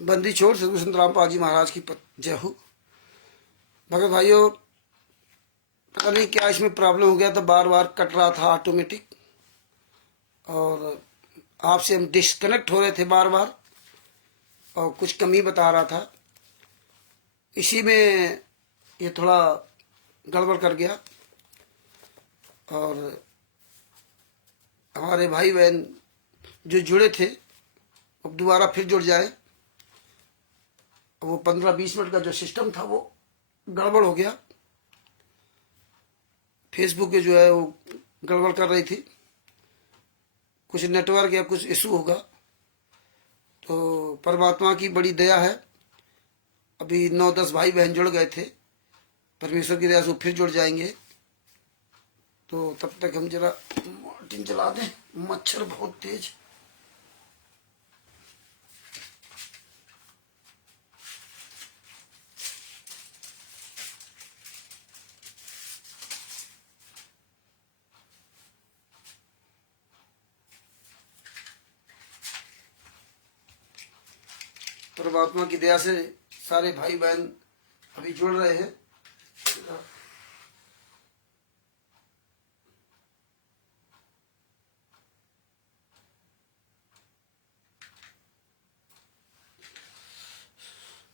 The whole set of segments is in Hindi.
बंदी छोड़ सदगुरु संत रामपाल जी महाराज की जय हो। भगत भाइयों, पता नहीं क्या इसमें प्रॉब्लम हो गया था, बार बार कट रहा था ऑटोमेटिक, और आपसे हम डिस्कनेक्ट हो रहे थे बार बार, और कुछ कमी बता रहा था। इसी में ये थोड़ा गड़बड़ कर गया, और हमारे भाई बहन जो जुड़े थे अब दोबारा फिर जुड़ जाए। वो 15-20 मिनट का जो सिस्टम था वो गड़बड़ हो गया। फेसबुक पे जो है वो गड़बड़ कर रही थी, कुछ नेटवर्क या कुछ इशू होगा। तो परमात्मा की बड़ी दया है, अभी 9-10 भाई बहन जुड़ गए थे, परमेश्वर की दया से फिर जुड़ जाएंगे। तो तब तक हम जरा मॉर्टिन जला दें, मच्छर बहुत तेज। परमात्मा की दया से सारे भाई बहन अभी जुड़ रहे हैं।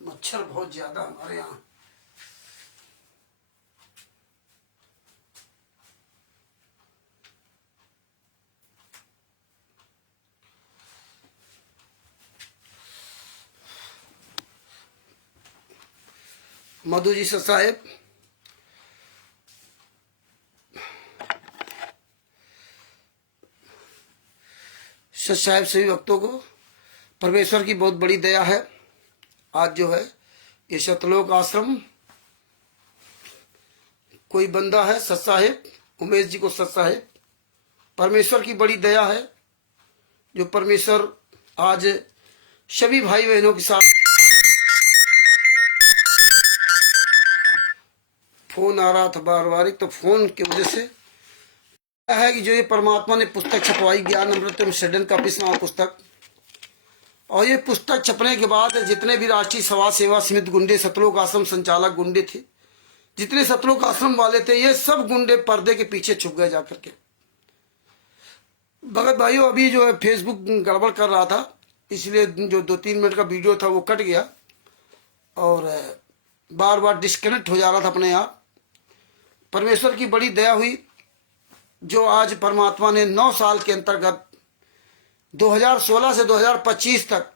मच्छर बहुत ज्यादा हमारे यहाँ। मधु जी साहेब, साहेब सभी भक्तों को परमेश्वर की बहुत बड़ी दया है। आज जो है ये सतलोक आश्रम, कोई बंदा है साहेब उमेश जी को साहेब, परमेश्वर की बड़ी दया है जो परमेश्वर आज सभी भाई बहनों के साथ। फोन आ रहा था बार बार, एक तो फोन की वजह से है कि जो ये परमात्मा ने पुस्तक छपवाई, ज्ञान अमृतम षडन का 20वां पुस्तक, और ये पुस्तक छपने के बाद जितने भी राष्ट्रीय समाज सेवा समिति गुंडे, सतलोक आश्रम संचालक गुंडे थे, जितने सतलोक आश्रम वाले थे, ये सब गुंडे पर्दे के पीछे छुप गए जाकर के। भगत भाइयों, अभी जो है फेसबुक गड़बड़ कर रहा था, इसलिए जो 2-3 मिनट का वीडियो था वो कट गया और बार बार डिस्कनेक्ट हो जा रहा था अपने आप। परमेश्वर की बड़ी दया हुई जो आज परमात्मा ने 9 साल के अंतर्गत 2016 से 2025 तक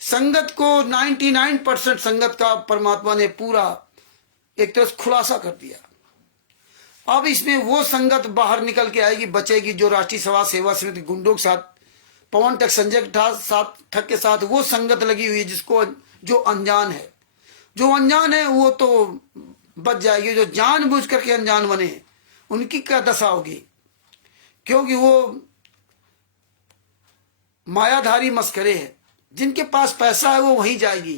संगत को 99% संगत का परमात्मा ने पूरा एक तरह से खुलासा कर दिया। अब इसमें वो संगत बाहर निकल के आएगी, बचेगी, जो राष्ट्रीय समाज सेवा समिति गुंडों के साथ, पवन टक संजय ठग के साथ वो संगत लगी हुई है, जिसको जो अनजान है, वो तो बच जाएगी। जो जानबूझ करके अनजान बने उनकी क्या दशा होगी, क्योंकि वो मायाधारी मस्करे है। जिनके पास पैसा है वो वहीं जाएगी,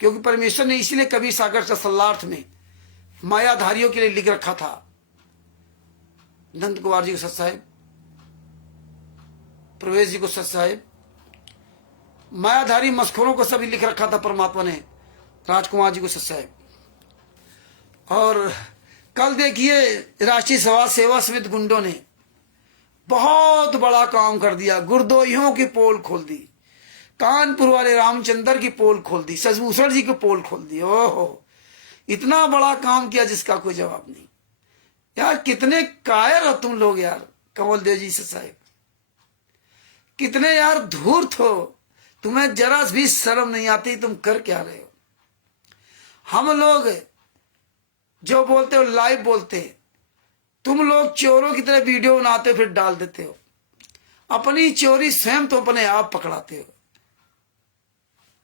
क्योंकि परमेश्वर ने इसीलिए कबीर सागर सल्लार्थ में मायाधारियों के लिए लिख रखा था। नंद कुमार जी को साहेब, प्रवेश जी को साहेब, मायाधारी मस्खोरों को सभी लिख रखा था परमात्मा ने, राजकुमार जी को साहेब। और कल देखिए राष्ट्रीय समाज सेवा समिति गुंडों ने बहुत बड़ा काम कर दिया, गुरदोहियों की पोल खोल दी, कानपुर वाले रामचंद्र की पोल खोल दी, सजभूषण जी की पोल खोल दी। ओहो, इतना बड़ा काम किया जिसका कोई जवाब नहीं। यार कितने कायर हो तुम लोग यार, कमल देव जी साहेब, कितने यार धूर्त हो, तुम्हें जरा भी शर्म नहीं आती, तुम कर क्या रहे हो। हम लोग जो बोलते हो लाइव बोलते हैं, तुम लोग चोरों की तरह वीडियो बनाते हो फिर डाल देते हो। अपनी चोरी स्वयं तो अपने आप पकड़ाते हो।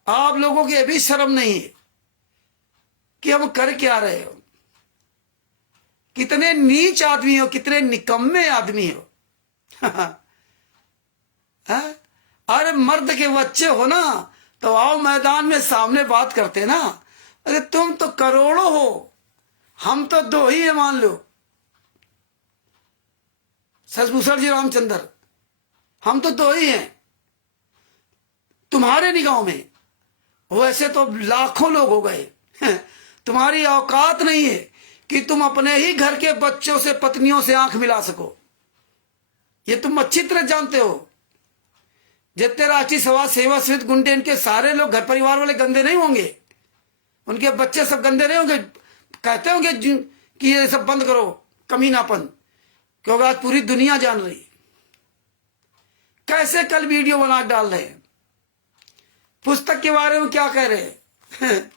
आप लोगों की अभी शर्म नहीं है कि हम कर क्या रहे हो। कितने नीच आदमी हो, कितने निकम्मे आदमी हो। अरे मर्द के बच्चे हो ना, तो आओ मैदान में सामने बात करते ना। अरे तुम तो करोड़ों हो, हम तो 2 ही है मान लो, सजभूषण जी रामचंद्र, हम तो 2 ही हैं। तुम्हारे निगाहों में, वैसे तो लाखों लोग हो गए। तुम्हारी औकात नहीं है कि तुम अपने ही घर के बच्चों से, पत्नियों से आंख मिला सको। ये तुम अच्छी तरह जानते हो। जितने राष्ट्रीय समाज सेवा समिति गुंडे, इनके सारे लोग घर परिवार वाले गंदे नहीं होंगे, उनके बच्चे सब गंदे नहीं होंगे। कहते होंगे कि ये सब बंद करो, कमीनापन, क्योंकि आज पूरी दुनिया जान रही है। कैसे कल वीडियो बना डाल रहे हैं, पुस्तक के बारे में क्या कह रहे हैं।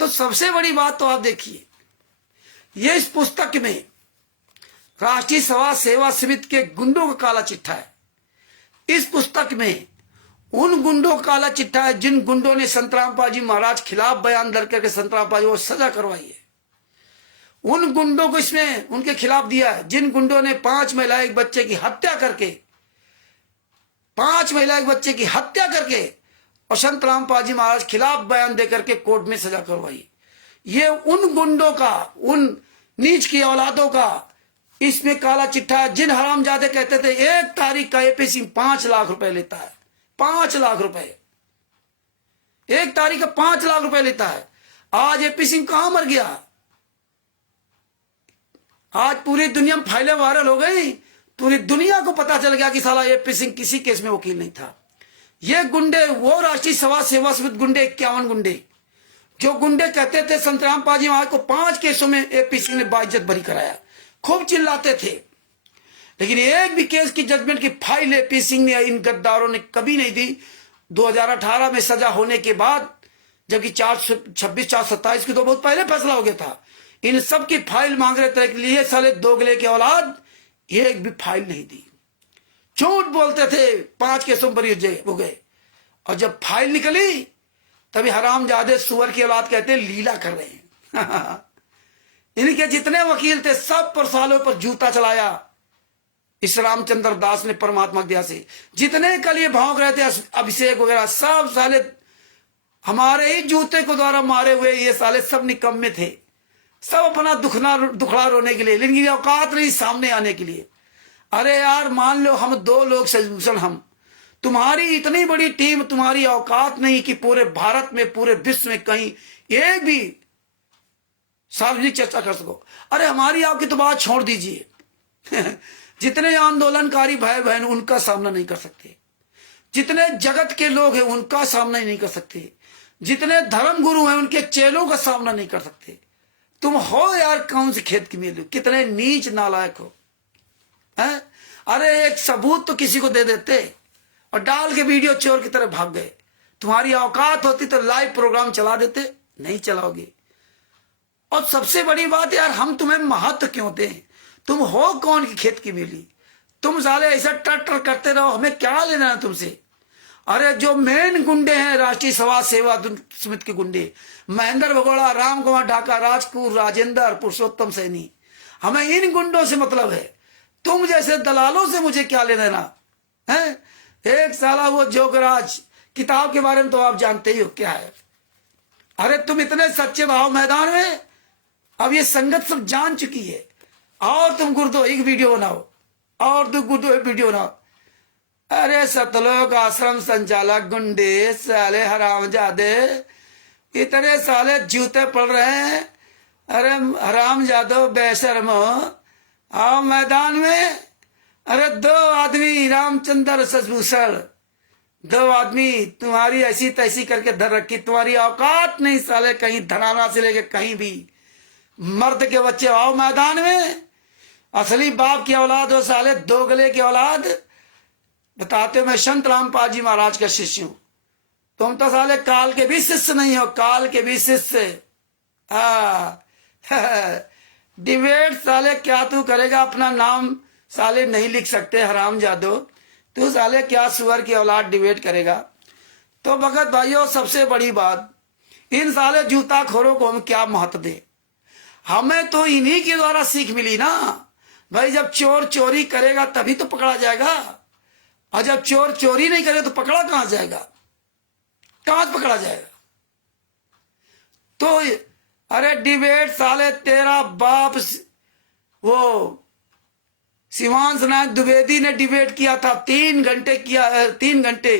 तो सबसे बड़ी बात तो आप देखिए, ये इस पुस्तक में राष्ट्रीय समाज सेवा समिति के गुंडों का काला चिट्ठा है। इस पुस्तक में उन गुंडों का काला चिट्ठा है जिन गुंडों ने संतराम पाजी महाराज खिलाफ बयान दर्ज करके संतराम पाजी को सजा करवाई है। उन गुंडों को इसमें उनके खिलाफ दिया है जिन गुंडों ने 5 महिला एक बच्चे की हत्या करके, 5 महिला एक बच्चे की हत्या करके और संतराम पाजी महाराज खिलाफ बयान दे करके कोर्ट में सजा करवाई। ये उन गुंडों का, उन नीच की औलादों का इसमें काला चिट्ठा है। जिन हरामजादे कहते थे 1 तारीख का एपी सिंह 5 लाख रुपए लेता है, 5 लाख रुपए 1 तारीख का 5 लाख रुपए लेता है। आज एपी सिंह कहां मर गया? आज पूरी दुनिया में फाइलें वायरल हो गई, पूरी दुनिया को पता चल गया कि साला एपी सिंह किसी केस में वकील नहीं था। ये गुंडे, वो राष्ट्रीय समाज सेवा समिति गुंडे, 51 गुंडे, जो गुंडे कहते थे संतराम पाजी महाराज को 5 केसों में एपी सिंह ने बाइज्जत बरी कराया, खूब चिल्लाते थे, लेकिन एक भी केस की जजमेंट की फाइल एपी सिंह ने, इन गद्दारों ने कभी नहीं दी। 2018 में सजा होने के बाद, जबकि 426-427 की तो बहुत पहले फैसला हो गया था, इन सब की फाइल मांग रहे थे के लिए साले दोगले के औलाद एक भी फाइल नहीं दी। झूठ बोलते थे, 5 केसों पर हो गए, और जब फाइल निकली तभी हरामजादे सुअर की औलाद कहते लीला कर रहे हैं। इनके जितने वकील थे सब पर सालों पर जूता चलाया इस रामचंद्र दास ने, परमात्मा की दया से। जितने कल ये भौंक रहे थे अभिषेक वगैरह, सब साले हमारे ही जूते को द्वारा मारे हुए ये साले सब निकम्मे थे, सब अपना दुखड़ा रोने के लिए, लेकिन औकात नहीं सामने आने के लिए। अरे यार मान लो हम 2 लोग सजभूषण, हम तुम्हारी इतनी बड़ी टीम, तुम्हारी औकात नहीं कि पूरे भारत में, पूरे विश्व में कहीं एक भी सार्वजनिक चर्चा कर सको। अरे हमारी आपकी तो बात छोड़ दीजिए। जितने आंदोलनकारी भाई बहन उनका सामना नहीं कर सकते, जितने जगत के लोग हैं उनका सामना ही नहीं कर सकते, जितने धर्म गुरु हैं उनके चेलों का सामना नहीं कर सकते। तुम हो यार कौन सी खेत की मेलू, कितने नीच नालायक हो हैं? अरे एक सबूत तो किसी को दे देते और डाल के वीडियो चोर की तरह भाग गए। तुम्हारी औकात होती तो लाइव प्रोग्राम चला देते, नहीं चलाओगे। और सबसे बड़ी बात यार, हम तुम्हें महत्व क्यों दें? तुम हो कौन की खेत की मिली? तुम साले ऐसा टर करते रहो, हमें क्या लेना है तुमसे? अरे जो मेन गुंडे हैं राष्ट्रीय समाज सेवा समिति के गुंडे, महेंद्र भगोड़ा, राम कुमार ढाका, राजकूर, राजेंद्र, पुरुषोत्तम सैनी, हमें इन गुंडों से मतलब है। तुम जैसे दलालों से मुझे क्या लेना है? एक साला वो जोगराज किताब के बारे में तो आप जानते ही हो क्या है। अरे तुम इतने सच्चे भाव मैदान में, अब ये संगत सब जान चुकी है, और तुम गुरुद्वारा एक वीडियो बनाओ, और तुम गुरुद्वारा वीडियो बनाओ। अरे सतलोक आश्रम संचालक गुंडे साले हरामजादे, इतने साले जूते पड़ रहे हैं। अरे हरामजादो बेशर्म, आओ मैदान में। अरे 2 आदमी रामचंद्र सजभूषण, 2 आदमी तुम्हारी ऐसी तैसी करके धर रखी, तुम्हारी औकात नहीं साले कहीं धराना से लेके कहीं भी। मर्द के बच्चे आओ मैदान में, असली बाप की औलाद हो साले, दोगले की औलाद। बताते हो मैं संत रामपाल जी महाराज का शिष्य हूं, तुम तो साले काल के भी शिष्य नहीं हो, काल के भी शिष्य। डिबेट साले क्या तू करेगा? अपना नाम साले नहीं लिख सकते हरामजादो, तू साले क्या सुअर की औलाद डिबेट करेगा? तो भगत भाइयों, सबसे बड़ी बात, इन साले जूता खोरों को हम क्या महत्व दें? हमें तो इन्हीं के द्वारा सीख मिली ना भाई, जब चोर चोरी करेगा तभी तो पकड़ा जाएगा, और जब चोर चोरी नहीं करेगा तो पकड़ा कहां जाएगा? कहां पकड़ा जाएगा? तो अरे डिबेट साले तेरा बाप, वो शिवांश नायक द्विवेदी ने डिबेट किया था, 3 घंटे किया, 3 घंटे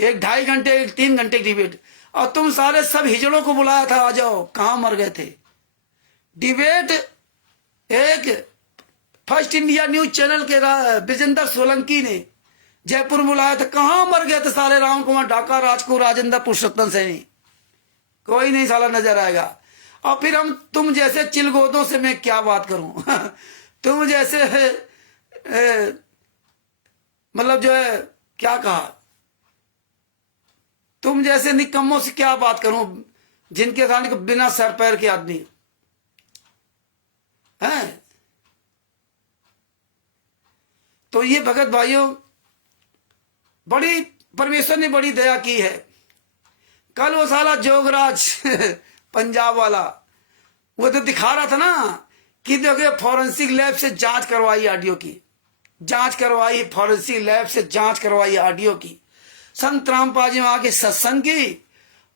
एक 2.5 घंटे 3 घंटे की डिबेट, और तुम सारे सब हिजड़ों को बुलाया था, आ जाओ, कहां मर गए थे। डिबेट एक फर्स्ट इंडिया न्यूज चैनल के विजेंद्र सोलंकी ने जयपुर में बुलाया था, कहां मर गए थे साले राम कुमार ढाका, राजको, राजेंद्र, पुरुषोत्तम सैनी, कोई नहीं साला नजर आएगा। और फिर हम तुम जैसे चिलगोदों से मैं क्या बात करूं तुम जैसे मतलब जो है क्या कहा, तुम जैसे निकम्मों से क्या बात करूं, जिनके सामने बिना सर पैर के आदमी हैं। तो ये भगत भाइयों, बड़ी परमेश्वर ने बड़ी दया की है। कल वो साला जोगराज पंजाब वाला वो तो दिखा रहा था ना कि देखो फॉरेंसिक लैब से जांच करवाई ऑडियो की, जांच करवाई, फॉरेंसिक लैब से जांच करवाई ऑडियो की, संत रामपाल जी वहां के सत्संग की,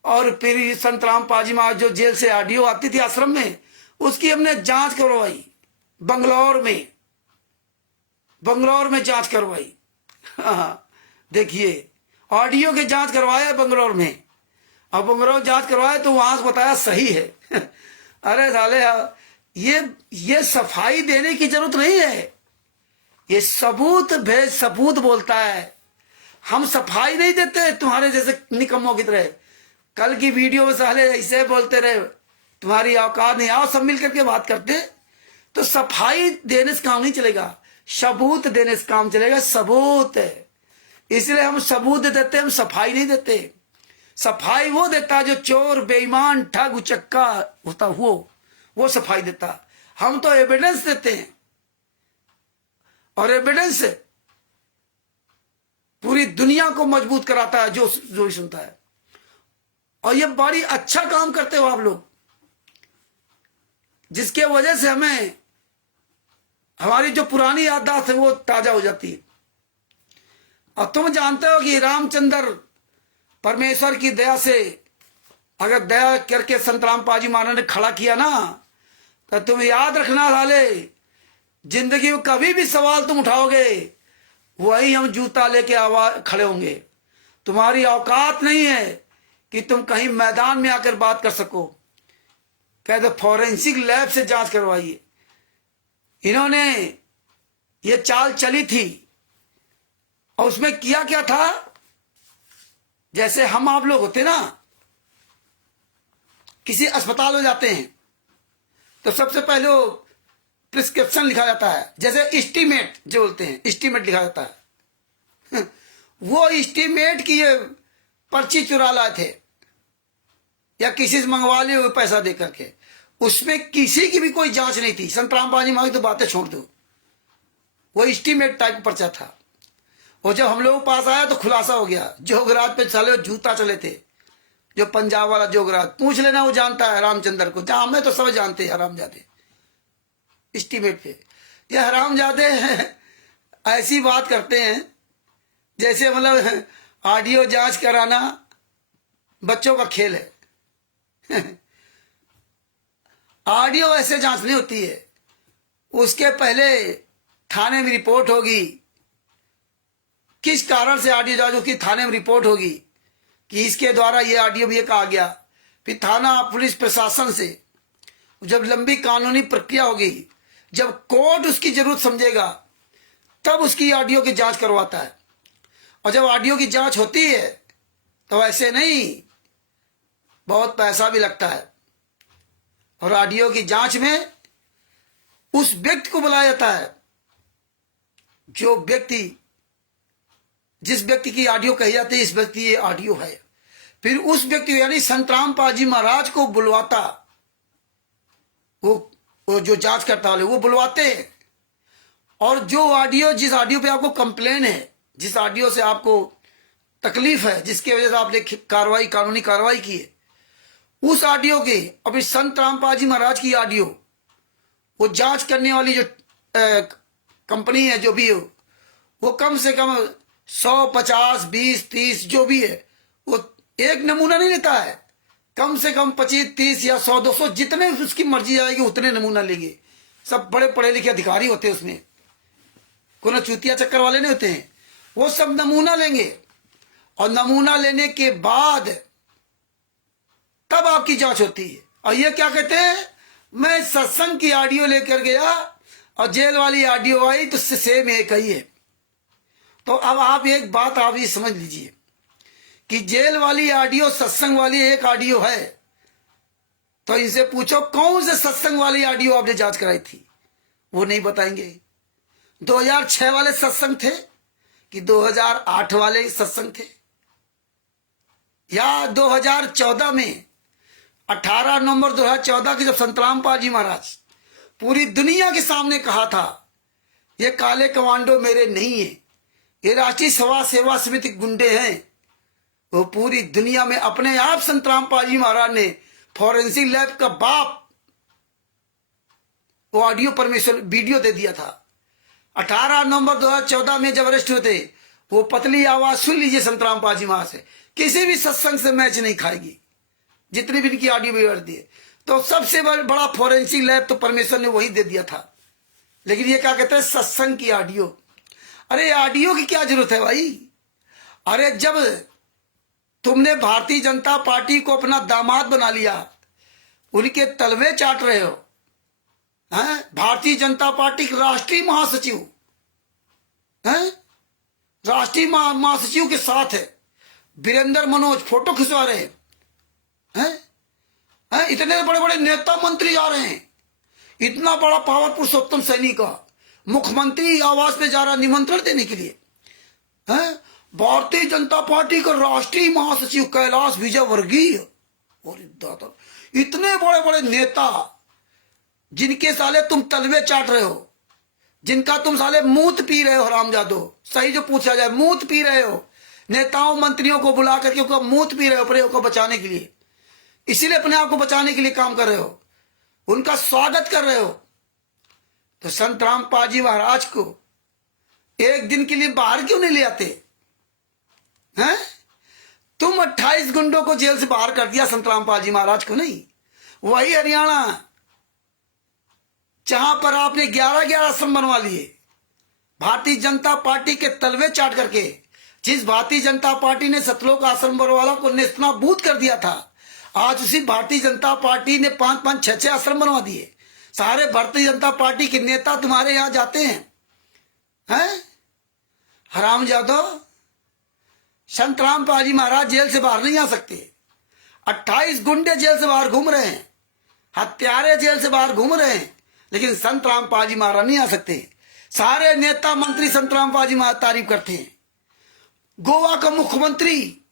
और फिर संत रामपाल जी वहां जो जेल से ऑडियो आती थी आश्रम में, उसकी हमने जांच करवाई बंगलौर में, बंगलौर में जांच करवाई। देखिए ऑडियो की जांच करवाया बंगलौर में, और बंगलौर जांच करवाया तो वहां से बताया सही है अरे साले ये सफाई देने की जरूरत नहीं है, ये सबूत भेज सबूत बोलता है। हम सफाई नहीं देते तुम्हारे जैसे निकम्मों की तरह। कल की वीडियो में साले ऐसे बोलते रहे, तुम्हारी औकात नहीं, आओ सब मिल करके बात करते। तो सफाई देने से काम नहीं चलेगा, सबूत देने से काम चलेगा, सबूत। इसलिए हम सबूत देते, हम सफाई नहीं देते। सफाई वो देता जो चोर, बेईमान, ठग, उचक्का होता, वो सफाई देता। हम तो एविडेंस देते हैं, और एविडेंस पूरी दुनिया को मजबूत कराता है जो भी सुनता है। और ये बड़ी अच्छा काम करते हो आप लोग, जिसके वजह से हमें हमारी जो पुरानी याददाश्त है वो ताजा हो जाती है। और तुम जानते हो कि रामचंद्र परमेश्वर की दया से, अगर दया करके संत रामपाल जी महाराज ने खड़ा किया ना, तो तुम याद रखना साले, जिंदगी में कभी भी सवाल तुम उठाओगे वही हम जूता लेके आवाज खड़े होंगे। तुम्हारी औकात नहीं है कि तुम कहीं मैदान में आकर बात कर सको। कहते फॉरेंसिक लैब से जांच करवाइए। इन्होंने ये चाल चली थी, और उसमें किया क्या था, जैसे हम आप लोग होते ना, किसी अस्पताल में जाते हैं तो सबसे पहले प्रिस्क्रिप्शन लिखा जाता है, जैसे एस्टीमेट जो बोलते हैं, एस्टीमेट लिखा जाता है। वो एस्टीमेट की ये पर्ची चुरा लाए थे या किसी से मंगवा लिए हुए पैसा दे करके, उसमें किसी की भी कोई जांच नहीं थी। संत रामपाल जी महाराज तो बातें छोड़ दो, वो एस्टीमेट टाइप पर्चा था। और जब हम लोगों के पास आया तो खुलासा हो गया, जोगराज पे साले जूता चले थे, जो पंजाब वाला जोगराज, पूछ लेना, वो जानता है रामचंद्र को, जहां हमें तो सब जानते हैं हरामजादे। एस्टीमेट पे ये हरामजादे ऐसी बात करते हैं जैसे मतलब ऑडियो जांच कराना बच्चों का खेल है। ऑडियो ऐसे जांच नहीं होती है, उसके पहले थाने में रिपोर्ट होगी, किस कारण से ऑडियो जांच होगी, थाने में रिपोर्ट होगी कि इसके द्वारा ये ऑडियो भी कहा गया। फिर थाना पुलिस प्रशासन से जब लंबी कानूनी प्रक्रिया होगी, जब कोर्ट उसकी जरूरत समझेगा, तब उसकी ऑडियो की जांच करवाता है। और जब ऑडियो की जांच होती है तो ऐसे नहीं, बहुत पैसा भी लगता है। और ऑडियो की जांच में उस व्यक्ति को बुलाया जाता है जो व्यक्ति, जिस व्यक्ति की ऑडियो कही जाती है इस व्यक्ति ये ऑडियो है। फिर उस व्यक्ति यानी संत रामपाल जी महाराज को बुलवाता, वो जो जांच करता वाले वो बुलवाते हैं। और जो ऑडियो, जिस ऑडियो पे आपको कंप्लेन है, जिस ऑडियो से आपको तकलीफ है, जिसकी वजह से आपने कार्रवाई, कानूनी कार्रवाई की है, उस ऑडियो के, अभी संत रामपाल जी महाराज की ऑडियो, वो जांच करने वाली जो कंपनी है, जो भी हो, वो कम से कम 100, 50, 20, 30 जो भी है, वो एक नमूना नहीं लेता है, कम से कम 25, 30 या 100, 200 जितने उसकी मर्जी आएगी उतने नमूना लेंगे। सब बड़े पढ़े लिखे अधिकारी होते हैं उसमें, कोई चूतिया चक्कर वाले नहीं होते हैं। वो सब नमूना लेंगे और नमूना लेने के बाद तब आपकी जांच होती है। और ये क्या कहते हैं, मैं सत्संग की ऑडियो लेकर गया और जेल वाली ऑडियो आई तो सेम एक ही है। तो अब आप एक बात आप ये समझ लीजिए कि जेल वाली ऑडियो सत्संग वाली एक ऑडियो है, तो इनसे पूछो कौन से सत्संग वाली ऑडियो आपने जांच कराई थी, वो नहीं बताएंगे। 2006 वाले सत्संग थे कि 2008 वाले सत्संग थे, या 2014 में 18 नवंबर 2014 के जब संतराम पाल जी महाराज पूरी दुनिया के सामने कहा था ये काले कमांडो मेरे नहीं है, ये राष्ट्रीय समाज सेवा समिति गुंडे हैं, वो पूरी दुनिया में अपने आप संतराम पाल जी महाराज ने फॉरेंसिक लैब का बाप वो ऑडियो परमिशन वीडियो दे दिया था। 18 नवंबर 2014 में जब अरेस्ट हुए थे, वो पतली आवाज सुन लीजिए संतराम पाल जी महाराज से, किसी भी सत्संग से मैच नहीं खाएगी जितनी भी इनकी ऑडियो बिगड़ दी है। तो सबसे बड़ा फॉरेंसिक लैब तो परमेश्वर ने वही दे दिया था। लेकिन ये क्या कहते हैं, सत्संग की ऑडियो। अरे ऑडियो की क्या जरूरत है भाई? अरे जब तुमने भारतीय जनता पार्टी को अपना दामाद बना लिया, उनके तलवे चाट रहे हो, हैं? भारतीय जनता पार्टी के राष्ट्रीय महासचिव हैं, राष्ट्रीय महासचिव के साथ है वीरेंद्र मनोज फोटो खिंचवा रहे हैं, इतने बड़े बड़े नेता मंत्री आ रहे हैं, इतना बड़ा पावर पुरुषोत्तम सैनी का मुख्यमंत्री आवास पे जा रहा निमंत्रण देने के लिए, हैं? भारतीय जनता पार्टी का राष्ट्रीय महासचिव कैलाश विजयवर्गीय, और इतने बड़े बड़े नेता जिनके साले तुम तलवे चाट रहे हो, जिनका तुम साले मूत पी रहे हो, हरामजादो, सही जो पूछा जाए, मूत पी रहे हो, नेताओं मंत्रियों को बुला करके उनका मूत पी रहे हो अपने को बचाने के लिए, इसीलिए अपने आप को बचाने के लिए काम कर रहे हो, उनका स्वागत कर रहे हो। तो संत रामपाल जी महाराज को एक दिन के लिए बाहर क्यों नहीं ले आते हैं? तुम 28 गुंडों को जेल से बाहर कर दिया, संत रामपाल जी महाराज को नहीं। वही हरियाणा जहां पर आपने 11-11 आश्रम बनवा लिए भारतीय जनता पार्टी के तलवे चाट करके, जिस भारतीय जनता पार्टी ने सतलोक आश्रम बनवाला को नेस्तनाबूद कर दिया था, आज उसी भारतीय जनता पार्टी ने 5-5, 6-6 आश्रम बनवा दिए। सारे भारतीय जनता पार्टी के नेता तुम्हारे यहां जाते हैं, हरामजादो। संत रामपाल जी महाराज जेल से बाहर नहीं आ सकते। 28 गुंडे जेल से बाहर घूम रहे हैं, हत्यारे जेल से बाहर घूम रहे हैं, लेकिन संत रामपाल जी महाराज नहीं आ सकते। सारे नेता मंत्री संत रामपाल जी महाराज तारीफ करते हैं। गोवा का मुख्यमंत्री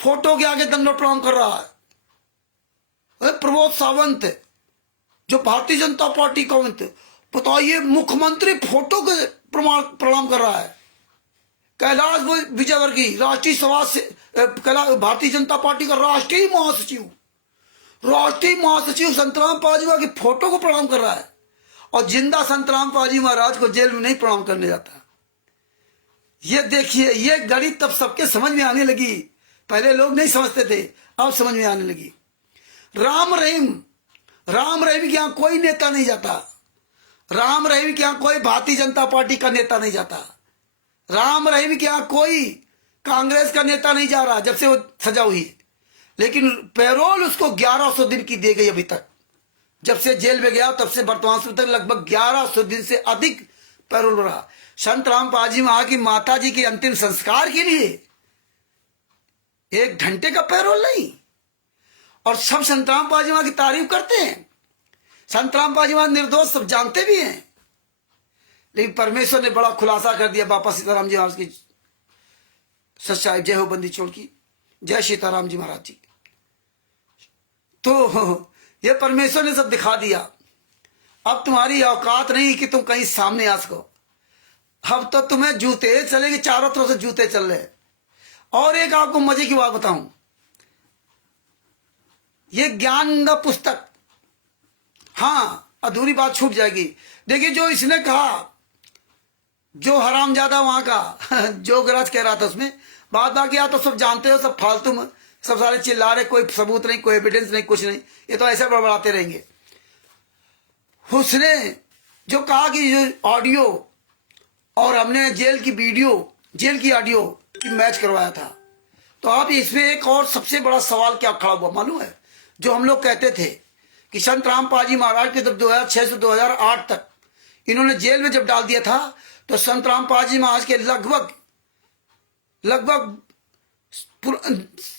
फोटो के आगे दंडवत प्रणाम कर रहा है। प्रमोद सावंत जो भारतीय जनता पार्टी का बताइए, मुख्यमंत्री फोटो के प्रणाम कर रहा है। कैलाश विजयवर्गीय राष्ट्रीय सभा से भारतीय जनता पार्टी का राष्ट्रीय महासचिव संत रामपाल जी की फोटो को प्रणाम कर रहा है, और जिंदा संत रामपाल जी महाराज को जेल में नहीं प्रणाम करने जाता। ये देखिए, ये गणित तब सबके समझ में आने लगी। पहले लोग नहीं समझते थे, अब समझ में आने लगी। राम रहीम के यहां कोई नेता नहीं जाता। राम रहीम के यहां कोई भारतीय जनता पार्टी का नेता नहीं जाता। राम रहीम के यहां कोई कांग्रेस का नेता नहीं जा रहा जब से वो सजा हुई है। लेकिन पैरोल उसको 1100 दिन की दे गई अभी तक। जब से जेल में गया तब से वर्तमान समय तक लगभग 1100 दिन से अधिक पैरोल रहा। संत रामपाल जी महाराज की माता जी के अंतिम संस्कार के लिए 1 घंटे का पैरोल नहीं। और सब संत रामपाल जी महाराज की तारीफ करते हैं। संत रामपाल जी महाराज निर्दोष, सब जानते भी हैं। लेकिन परमेश्वर ने बड़ा खुलासा कर दिया बाबा सीताराम जी महाराज की सच्चाई। जय हो बंदी छोड़ की, जय सीताराम जी महाराज जी। तो ये परमेश्वर ने सब दिखा दिया। अब तुम्हारी औकात नहीं कि तुम कहीं सामने आ सको। अब तो तुम्हें जूते चलेंगे, चारों तरफ से जूते चल रहे। और एक आपको मजे की बात बताऊं, ये ज्ञान का पुस्तक, हाँ अधूरी बात छूट जाएगी। देखिए जो इसने कहा, जो हरामजादा वहां का जो गरज कह रहा था उसमें बात बाकी आप तो सब जानते हो, सब फालतू में सब सारे चिल्ला रहे, कोई सबूत नहीं, कोई एविडेंस नहीं, कुछ नहीं, ये तो ऐसे बड़बड़ाते रहेंगे। उसने जो कहा कि जो ऑडियो और हमने जेल की वीडियो, जेल की ऑडियो की मैच करवाया था, तो आप इसमें एक और सबसे बड़ा सवाल क्या खड़ा हुआ मालूम है? जो हम लोग कहते थे कि संत रामपाल जी महाराज के जब 2006 से 2008 तक इन्होंने जेल में जब डाल दिया था, तो संत रामपाल जी महाराज के लगभग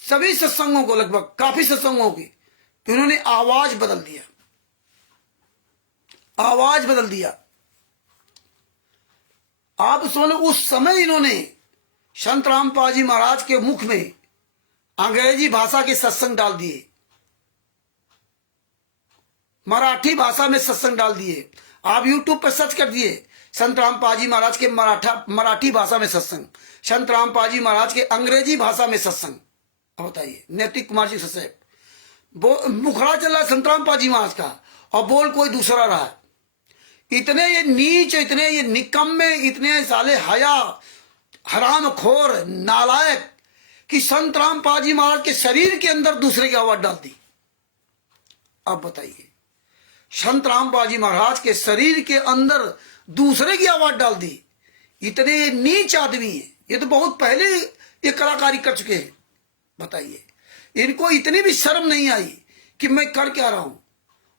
सभी सत्संगों को, लगभग काफी सत्संगों की, तो इन्होंने आवाज बदल दिया, आवाज बदल दिया। आप सुनो, उस समय इन्होंने संत रामपाल जी महाराज के मुख में अंग्रेजी भाषा के सत्संग डाल दिए, मराठी भाषा में सत्संग डाल दिए। आप यूट्यूब पर सर्च कर दिए संत रामपाल जी महाराज के मराठी भाषा में सत्संग, संत रामपाल जी महाराज के अंग्रेजी भाषा में सत्संग। अब बताइए, नैतिक कुमार जी ससैब मुखड़ा चल रहा है संत रामपाल जी महाराज का, और बोल कोई दूसरा रहा है। इतने ये नीच, इतने ये निकम्मे, इतने साले हया हराम खोर नालायक कि संत रामपाल जी महाराज के शरीर के अंदर दूसरे की आवाज डाल दी। अब बताइए, संत रामपाल जी महाराज के शरीर के अंदर दूसरे की आवाज डाल दी। इतने नीच आदमी है, ये तो बहुत पहले ये कलाकारी कर चुके हैं। बताइए, इनको इतनी भी शर्म नहीं आई कि मैं कर क्या रहा हूं।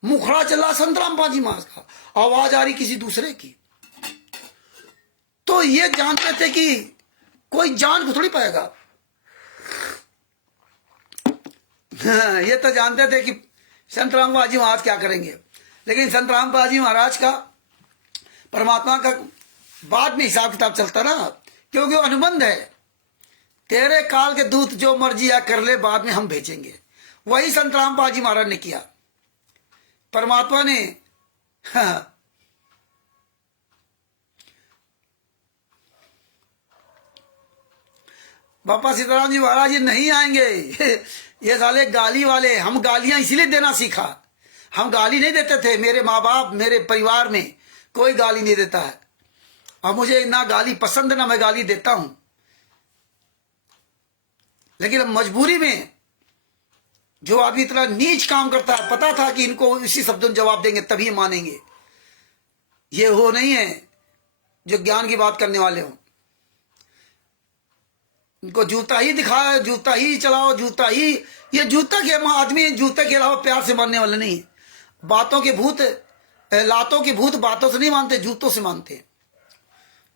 मुखड़ा चला संत रामपाल जी महाराज का, आवाज आ रही किसी दूसरे की। तो ये जानते थे कि कोई जान को थोड़ी पाएगा। ये तो जानते थे कि संत रामपाल जी महाराज क्या करेंगे, लेकिन संत रामपाल जी महाराज का परमात्मा का बाद में हिसाब किताब चलता ना, क्योंकि वो अनुबंध है। तेरे काल के दूत जो मर्जी या कर ले, बाद में हम भेजेंगे। वही संत रामपाल जी महाराज ने किया। परमात्मा ने बापा सीताराम जी महाराज ये नहीं आएंगे। ये साले गाली वाले। हम गालियां इसीलिए देना सीखा, हम गाली नहीं देते थे। मेरे माँ बाप, मेरे परिवार में कोई गाली नहीं देता है, और मुझे ना गाली पसंद ना मैं गाली देता हूं। लेकिन अब मजबूरी में जो आदमी इतना नीच काम करता है, पता था कि इनको इसी शब्दों में जवाब देंगे तभी मानेंगे। ये वो नहीं है जो ज्ञान की बात करने वाले हो। इनको जूता ही दिखाओ, जूता ही चलाओ, जूता ही। ये जूता के आदमी जूते के अलावा प्यार से मानने वाले नहीं। बातों के भूत, लातों के भूत बातों से नहीं मानते, जूतों से मानते।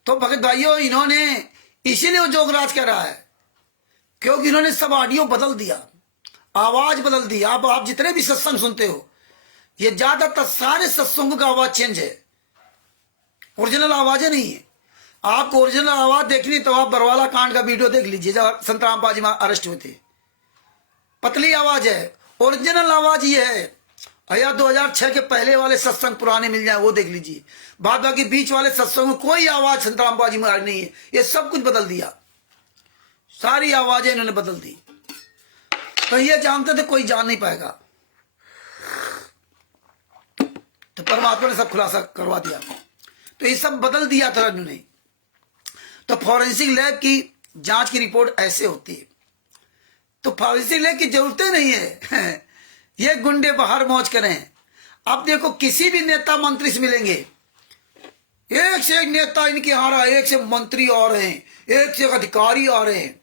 तो भगत भाइयों, इन्होंने इसीलिए वो जोगराज कह रहा है, क्योंकि इन्होंने सब ऑडियो बदल दिया, आवाज बदल दी। आप जितने भी सत्संग सुनते हो, ये ज्यादातर सारे सत्संगों का आवाज चेंज है, ओरिजिनल आवाजें नहीं है। आपको ओरिजिनल आवाज देखनी तो आप बरवाला कांड का वीडियो देख लीजिए, जब संत रामपाल जी अरेस्ट हुए थे। पतली आवाज है, ओरिजिनल आवाज ये है। या 2006 के पहले वाले सत्संग पुराने मिल जाए वो देख लीजिए। बाद बाकी बीच वाले सत्संग में कोई आवाज संत रामपाल जी महाराज नहीं है। ये सब कुछ बदल दिया, सारी आवाजें इन्होंने बदल दी। तो ये जानते थे कोई जान नहीं पाएगा, तो परमात्मा ने सब खुलासा करवा दिया। तो ये सब बदल दिया था इन्होंने। तो फॉरेंसिक लैब की जांच की रिपोर्ट ऐसे होती है। तो फॉरेंसिक लैब की जरूरत नहीं है। ये गुंडे बाहर मौज करें। अब देखो, किसी भी नेता मंत्री से मिलेंगे, एक से एक नेता इनके आ रहा है, एक से मंत्री आ रहे हैं, एक से एक अधिकारी आ रहे हैं।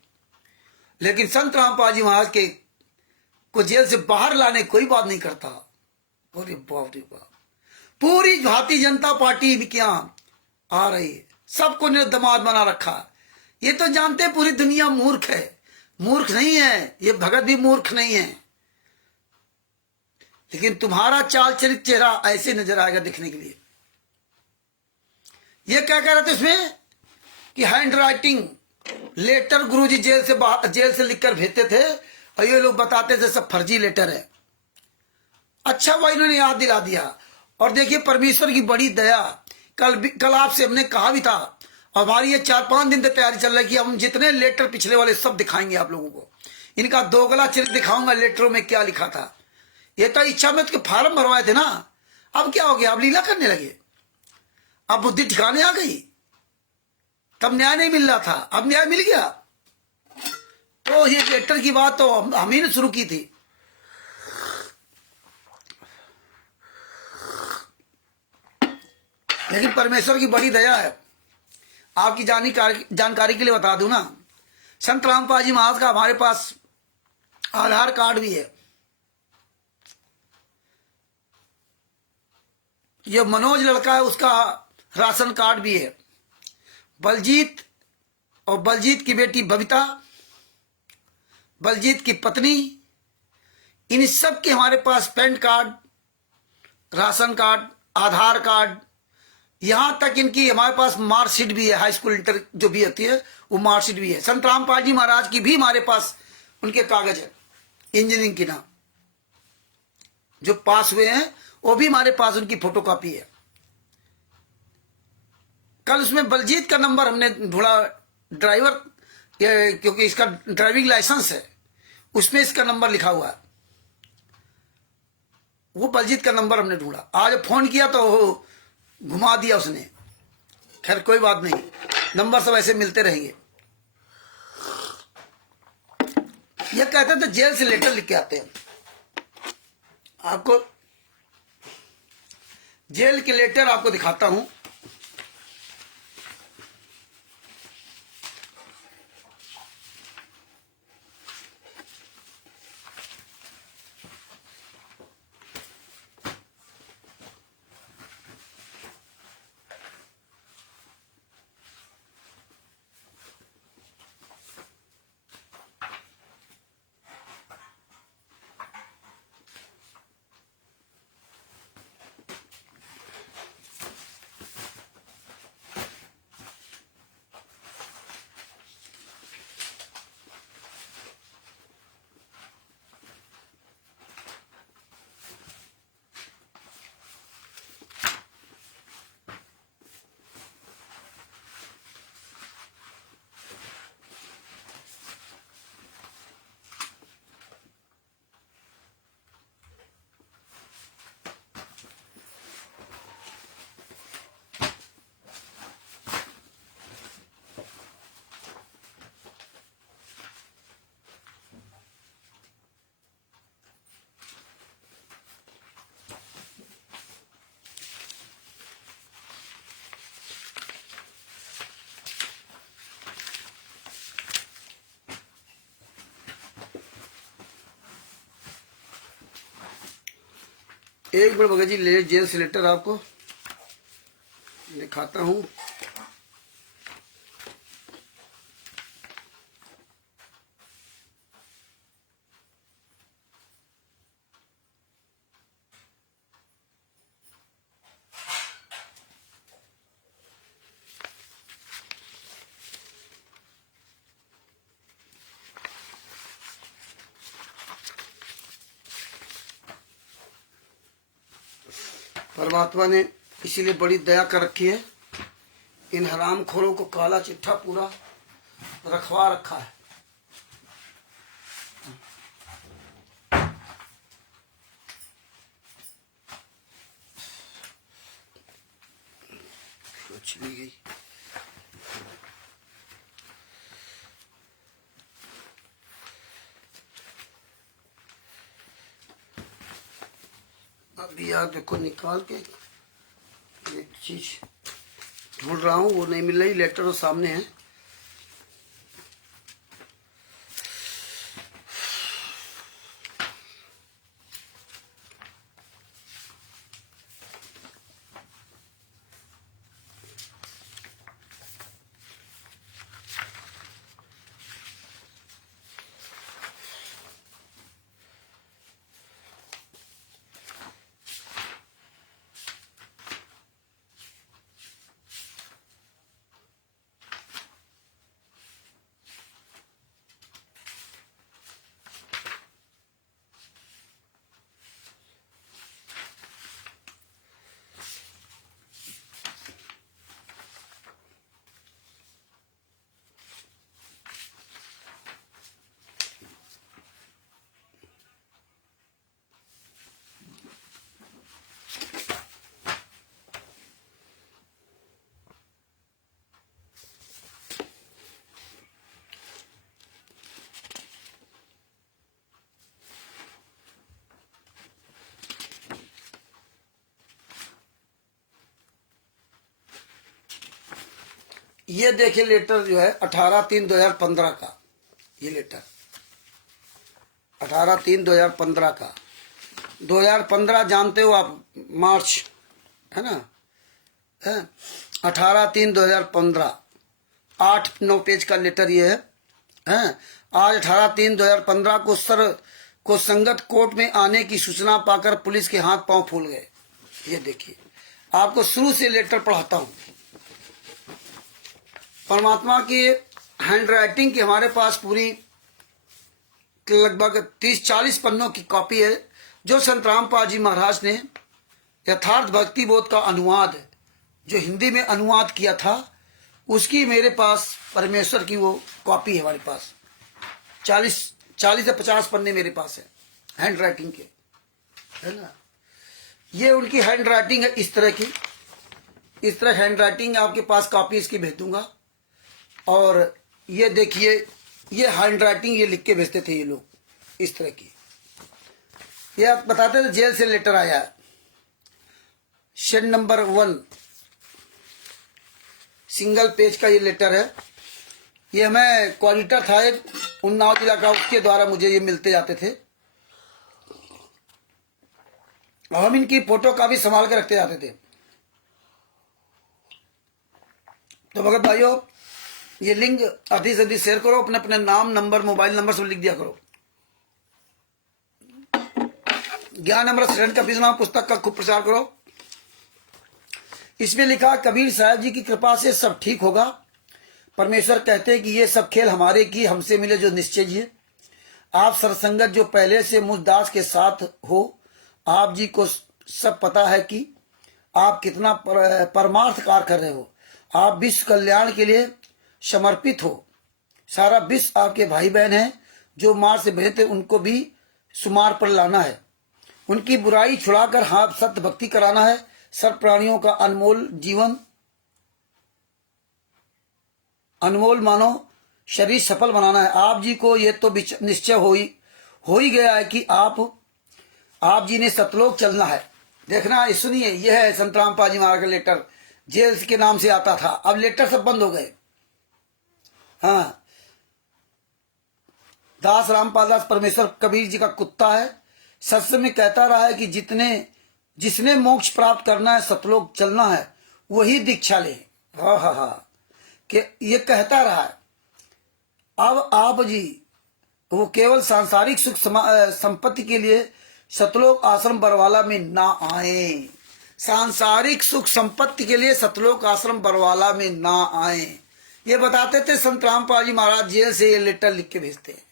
लेकिन संत रामपाल जी महाराज के को जेल से बाहर लाने कोई बात नहीं करता। अरे बाप रे बाप, पूरी भारतीय जनता पार्टी इनके यहां आ रही है, सबको दमाद बना रखा। ये तो जानते पूरी दुनिया मूर्ख है। मूर्ख नहीं है ये, भगत भी मूर्ख नहीं है। लेकिन तुम्हारा चाल चरित चेहरा ऐसे नजर आएगा दिखने के लिए। ये क्या कह रहे थे इसमें कि हैंड राइटिंग लेटर गुरुजी जेल से लिखकर भेजते थे, और ये लोग बताते थे सब फर्जी लेटर है। अच्छा भाई, इन्होंने याद दिला दिया। और देखिए, परमेश्वर की बड़ी दया। कल आपसे हमने कहा भी था, और हमारी ये 4-5 दिन से तैयारी चल रही है कि हम जितने लेटर पिछले वाले सब दिखाएंगे आप लोगों को। इनका दोगला चरित्र दिखाऊंगा, लेटरों में क्या लिखा था। ये तो इच्छा में उसके फार्म भरवाए थे ना, अब क्या हो गया, अब लीला करने लगे, अब बुद्धि ठिकाने आ गई। तब न्याय नहीं मिल रहा था, अब न्याय मिल गया। तो ये लेटर की बात तो हम ही ने शुरू की थी। लेकिन परमेश्वर की बड़ी दया है। आपकी जानकारी के लिए बता दूं ना, संत रामपाल जी महाराज का हमारे पास आधार कार्ड भी है। ये मनोज लड़का है, उसका राशन कार्ड भी है। बलजीत और बलजीत की बेटी बबीता, बलजीत की पत्नी, इन सब के हमारे पास पैन कार्ड, राशन कार्ड, आधार कार्ड, यहां तक इनकी हमारे पास मार्कशीट भी है। हाई स्कूल इंटर जो भी होती है वो मार्कशीट भी है। संत रामपाल जी महाराज की भी हमारे पास उनके कागज है, इंजीनियरिंग की ना जो पास हुए हैं, वो भी हमारे पास उनकी फोटोकॉपी है। कल उसमें बलजीत का नंबर हमने ढूंढा, ड्राइवर, क्योंकि इसका ड्राइविंग लाइसेंस है, उसमें इसका नंबर लिखा हुआ है। वो बलजीत का नंबर हमने ढूंढा। आज फोन किया तो वो घुमा दिया उसने। खैर कोई बात नहीं, नंबर सब ऐसे मिलते रहेंगे। ये कहते थे जेल से लेटर लिख के आते हैं। आपको जेल के लेटर आपको दिखाता हूं। एक मिनट भगत जी, ले जेल से लेटर आपको दिखाता हूं। परमात्मा ने इसीलिए बड़ी दया कर रखी है, इन हरामखोरों को काला चिट्ठा पूरा रखवा रखा है। चली गई। अभी यार देखो निकाल के एक चीज ढूंढ रहा हूँ, वो नहीं मिल रही। लेटर तो सामने है। ये देखिए लेटर जो है 18/3/2015 का। ये लेटर 18/3/2015 का। 2015 जानते हो आप, मार्च है ना, 18/3/2015, 8-9 पेज का लेटर ये है। आज 18/3/2015 को सर को संगत कोर्ट में आने की सूचना पाकर पुलिस के हाथ पांव फूल गए। ये देखिए, आपको शुरू से लेटर पढ़ाता हूं। परमात्मा की हैंड राइटिंग की हमारे पास पूरी लगभग 30-40 पन्नों की कॉपी है, जो संत रामपाल जी महाराज ने यथार्थ भक्ति बोध का अनुवाद, जो हिंदी में अनुवाद किया था, उसकी मेरे पास परमेश्वर की वो कॉपी है हमारे पास। 40 से 50 पन्ने मेरे पास है हैंड राइटिंग के, है ना। ये उनकी हैंड राइटिंग है, इस तरह की, इस तरह हैंड राइटिंग आपके पास कॉपी इसकी भेज दूंगा। और ये देखिए, ये हैंड राइटिंग ये लिख के भेजते थे ये लोग, इस तरह की। ये आप बताते थे जेल से लेटर आया, शेड नंबर 1, सिंगल पेज का ये लेटर है। ये मैं कोऑर्डिनेटर था एक उन्नाव जिला का, उसके द्वारा मुझे ये मिलते जाते थे। हम इनकी फोटो का भी संभाल के रखते जाते थे। तो भगत भाइयों, ये लिंक अधिक से अधिक शेयर करो, अपने अपने नाम, नंबर, मोबाइल नंबर सब लिख दिया करो। ज्ञान अमृत शरण कबीर नाम पुस्तक का खूब प्रचार करो। इसमें लिखा, कबीर साहब जी की कृपा से सब ठीक होगा। परमेश्वर कहते हैं कि ये सब खेल हमारे की हमसे मिले जो निश्चय जी है। आप सरसंगत जो पहले से मुझ दास के साथ हो, आप जी को सब पता है कि आप कितना परमार्थ कार्य कर रहे हो। आप विश्व कल्याण के लिए समर्पित हो। सारा विश्व आपके भाई बहन हैं, जो मार से बहे थे उनको भी सुमार पर लाना है। उनकी बुराई छुड़ाकर हाँ सत्य भक्ति कराना है। सब प्राणियों का अनमोल जीवन, अनमोल मानो शरीर सफल बनाना है। आप जी को ये तो निश्चय हो ही गया है कि आप जी ने सतलोक चलना है। देखना, सुनिए, यह है संत रामपाल जी महाराज का लेटर, जेल के नाम से आता था। अब लेटर सब बंद हो गए। हाँ, दास रामपाल दास परमेश्वर कबीर जी का कुत्ता है। सत्य में कहता रहा है कि जिसने मोक्ष प्राप्त करना है, सतलोक चलना है, वही दीक्षा ले। हा कि ये कहता रहा है। अब आप जी वो केवल सांसारिक सुख संपत्ति के लिए सतलोक आश्रम बरवाला में ना आए। सांसारिक सुख संपत्ति के लिए सतलोक आश्रम बरवाला में ना आए, ये बताते थे संत रामपाल जी महाराज। जेल से ये लेटर लिख के भेजते हैं।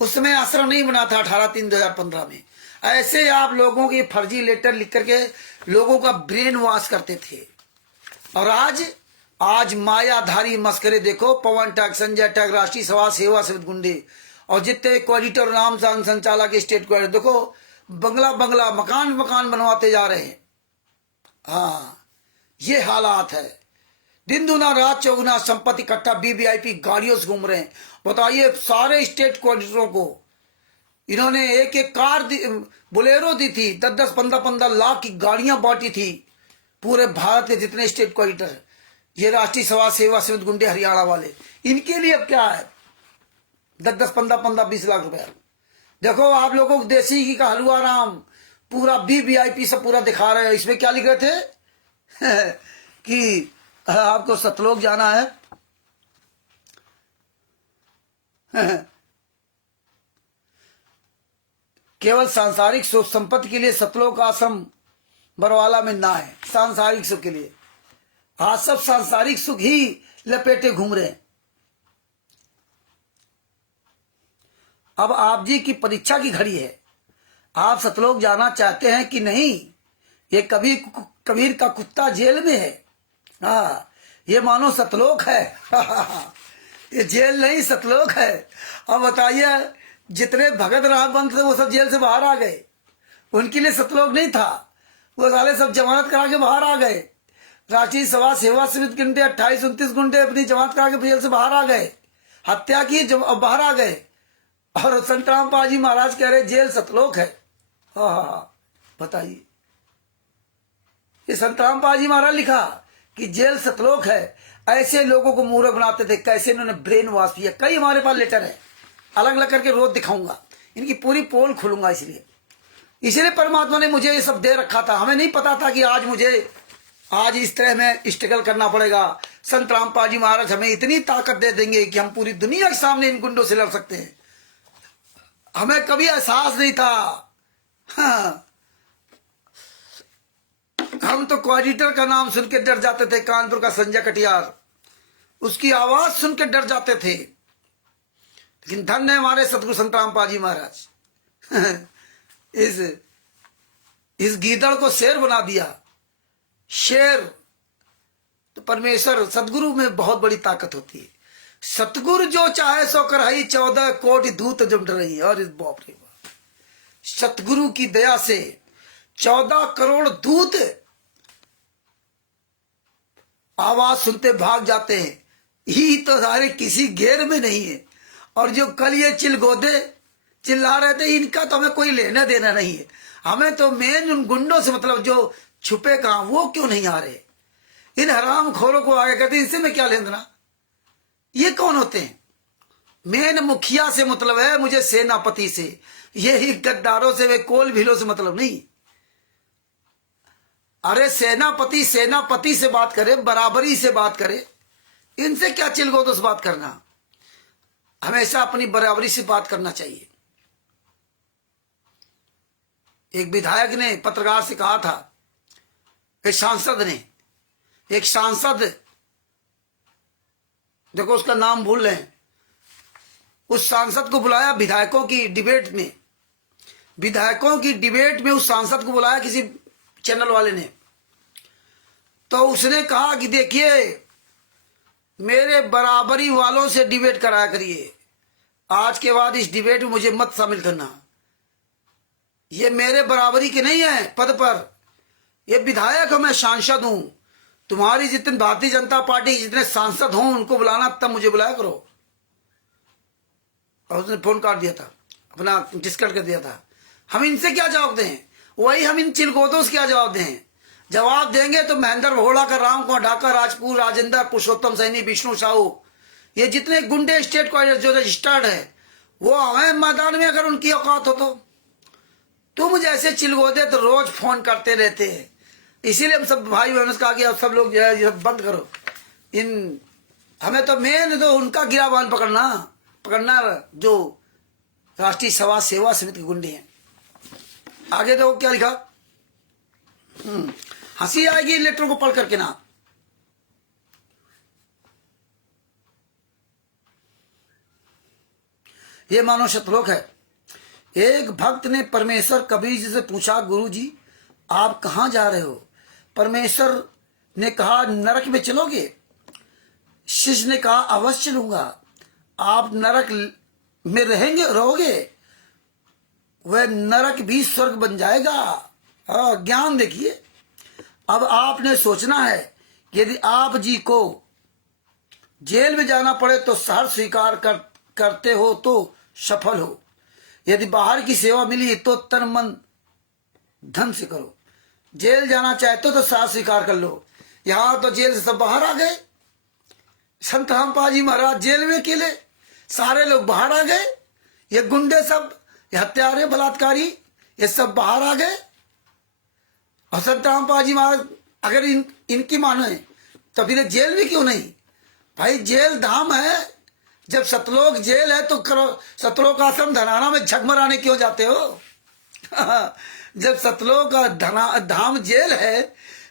उस समय आश्रम नहीं बना था 18/3/2015 में। ऐसे आप लोगों के फर्जी लेटर लिख करके लोगों का ब्रेन वॉश करते थे। और आज मायाधारी मस्करे देखो, पवन टैग, संजय टैग, राष्ट्रीय समाज सेवा समिति गुंडे, और जितने कोऑर्डिनेटर, नाम संचालक, स्टेट कोऑर्डिनेटर, देखो बंगला मकान बनवाते जा रहे हैं। हाँ, ये हालात है। दिन दुना रात चौगुना संपत्ति इकट्ठा, वीवीआईपी गाड़ियों से घूम रहे हैं। बताइए, सारे स्टेट कोऑर्डिनेटरों को इन्होंने एक कार बोलेरो दी थी, 10-10, 15-15 लाख की गाड़ियां बांटी थी पूरे भारत के जितने स्टेट कोऑर्डिनेटर है। ये राष्ट्रीय समाज सेवा समिति गुंडे हरियाणा वाले, इनके लिए अब क्या है, 10-10, 15-15, 20 लाख रुपया। देखो आप लोगों को देसी घी का हलवा राम पूरा वीवीआईपी सब पूरा दिखा रहे हैं। इसमें क्या लिख रहे थे कि आपको सतलोक जाना है। केवल सांसारिक सुख संपत्ति के लिए सतलोक आश्रम बरवाला में ना है। सांसारिक सुख के लिए आज सब सांसारिक सुख ही लपेटे घूम रहे हैं। अब आप जी की परीक्षा की घड़ी है। आप सतलोक जाना चाहते हैं कि नहीं? ये कबीर का कुत्ता जेल में है। हाँ, ये मानो सतलोक है। ये जेल नहीं, सतलोक है। अब बताइए, जितने भगत रामबंत थे वो सब जेल से बाहर आ गए। उनके लिए सतलोक नहीं था। वो साले सब जमानत करा के बाहर आ गए। राष्ट्रीय सभा सेवा समिति गुंडे 28-29 गुंडे अपनी जमानत करा के जेल से बाहर आ गए। हत्या की, बाहर आ गए। और संत रामपाल जी महाराज कह रहे जेल सतलोक है। हाँ, बताइए, ये संत रामपाल जी महाराज लिखा कि जेल सतलोक है। ऐसे लोगों को मूर्ख बनाते थे, कैसे इन्होंने ब्रेन वॉश किया। कई हमारे पास लेटर है, अलग अलग करके रोज दिखाऊंगा, इनकी पूरी पोल खोलूंगा। इसलिए परमात्मा ने मुझे ये सब दे रखा था। हमें नहीं पता था कि आज इस तरह में स्ट्रगल करना पड़ेगा। संत रामपाल जी महाराज हमें इतनी ताकत दे देंगे कि हम पूरी दुनिया के सामने इन गुंडों से लड़ सकते हैं। हमें कभी एहसास नहीं था। हाँ। हम तो कोऑर्डिनेटर का नाम सुन के डर जाते थे, कानपुर का संजय कटियार, उसकी आवाज सुन के डर जाते थे। लेकिन धन्य है हमारे सतगुरु संत रामपाल जी महाराज, इस गीदड़ को शेर बना दिया। शेर तो परमेश्वर सतगुरु में बहुत बड़ी ताकत होती है। सतगुरु जो चाहे सो करही, 14 कोटि दूत जम रही। और इस बाप रे बाप, सतगुरु की दया से 14 करोड़ दूत आवाज सुनते भाग जाते हैं। ही तो सारे किसी घेर में नहीं है। और जो कल ये चिलगोदे चिल्ला रहे थे, इनका तो हमें कोई लेना देना नहीं है। हमें तो मेन उन गुंडों से मतलब, जो छुपे कहां, वो क्यों नहीं आ रहे। इन हराम खोरों को आगे कहते, इनसे में क्या लेना। ये कौन होते हैं। मेन मुखिया से मतलब है मुझे, सेनापति से। यही गद्दारों से, वे कोल भीलों से मतलब नहीं। अरे सेनापति से बात करे, बराबरी से बात करे। इनसे क्या चिलगोदों से बात करना। हमेशा अपनी बराबरी से बात करना चाहिए। एक विधायक ने पत्रकार से कहा था, एक सांसद देखो उसका नाम भूल रहे हैं, उस सांसद को बुलाया विधायकों की डिबेट में उस सांसद को बुलाया किसी चैनल वाले ने। तो उसने कहा कि देखिए, मेरे बराबरी वालों से डिबेट कराया करिए, आज के बाद इस डिबेट में मुझे मत शामिल करना। ये मेरे बराबरी के नहीं है पद पर, ये विधायक हूं, मैं सांसद हूं। तुम्हारी जितने भारतीय जनता पार्टी जितने सांसद हों उनको बुलाना, तब मुझे बुलाया करो। और उसने फोन काट दिया था, अपना डिस्कनेक्ट कर दिया था। हम इनसे क्या जवाब दें, वही हम इन चिलगोदों से क्या जवाब दें। जवाब देंगे तो महेंद्र भोड़ा का, राम कुमार ढाका, राजपूत, राजेंद्र, पुरुषोत्तम सैनी, विष्णु साहू, ये जितने गुंडे स्टेट को जो रजिस्टर्ड है, वो हमें मैदान में अगर उनकी औकात हो तो। तुम जैसे चिलगोदे तो रोज फोन करते रहते हैं। इसीलिए हम सब भाई बहनों से कहा कि अब सब लोग जो है ये बंद करो। हमें तो मेन तो उनका गिराबान पकड़ना जो राष्ट्रीय समाज सेवा समिति के गुंडे हैं। आगे देखो क्या लिखा। हंसी आएगी लेटर को पढ़ करके ना। ये मानो शतलोक है। एक भक्त ने परमेश्वर कबीर जी से पूछा, गुरु जी आप कहां जा रहे हो। परमेश्वर ने कहा, नरक में चलोगे। शिष्य ने कहा, अवश्य चलूंगा। आप नरक में रहोगे, वह नरक भी स्वर्ग बन जाएगा। ज्ञान देखिए। अब आपने सोचना है, यदि आप जी को जेल में जाना पड़े तो शहर स्वीकार करते हो तो सफल हो। यदि बाहर की सेवा मिली तो तन मन धन से करो। जेल जाना चाहते हो तो शहर स्वीकार कर लो। यहां तो जेल से सब बाहर आ गए। संत रामपाल जी महाराज जेल में अकेले, सारे लोग बाहर आ गए। ये गुंडे सब, ये हत्यारे, बलात्कारी, ये सब बाहर आ गए। और संत रामपाल जी महाराज अगर इनकी मानो है तो फिर जेल भी क्यों नहीं। भाई जेल धाम है। जब सतलोक जेल है तो करो, सतलोक आश्रम धनाना में झकमराने क्यों जाते हो। जब सतलोक धाम जेल है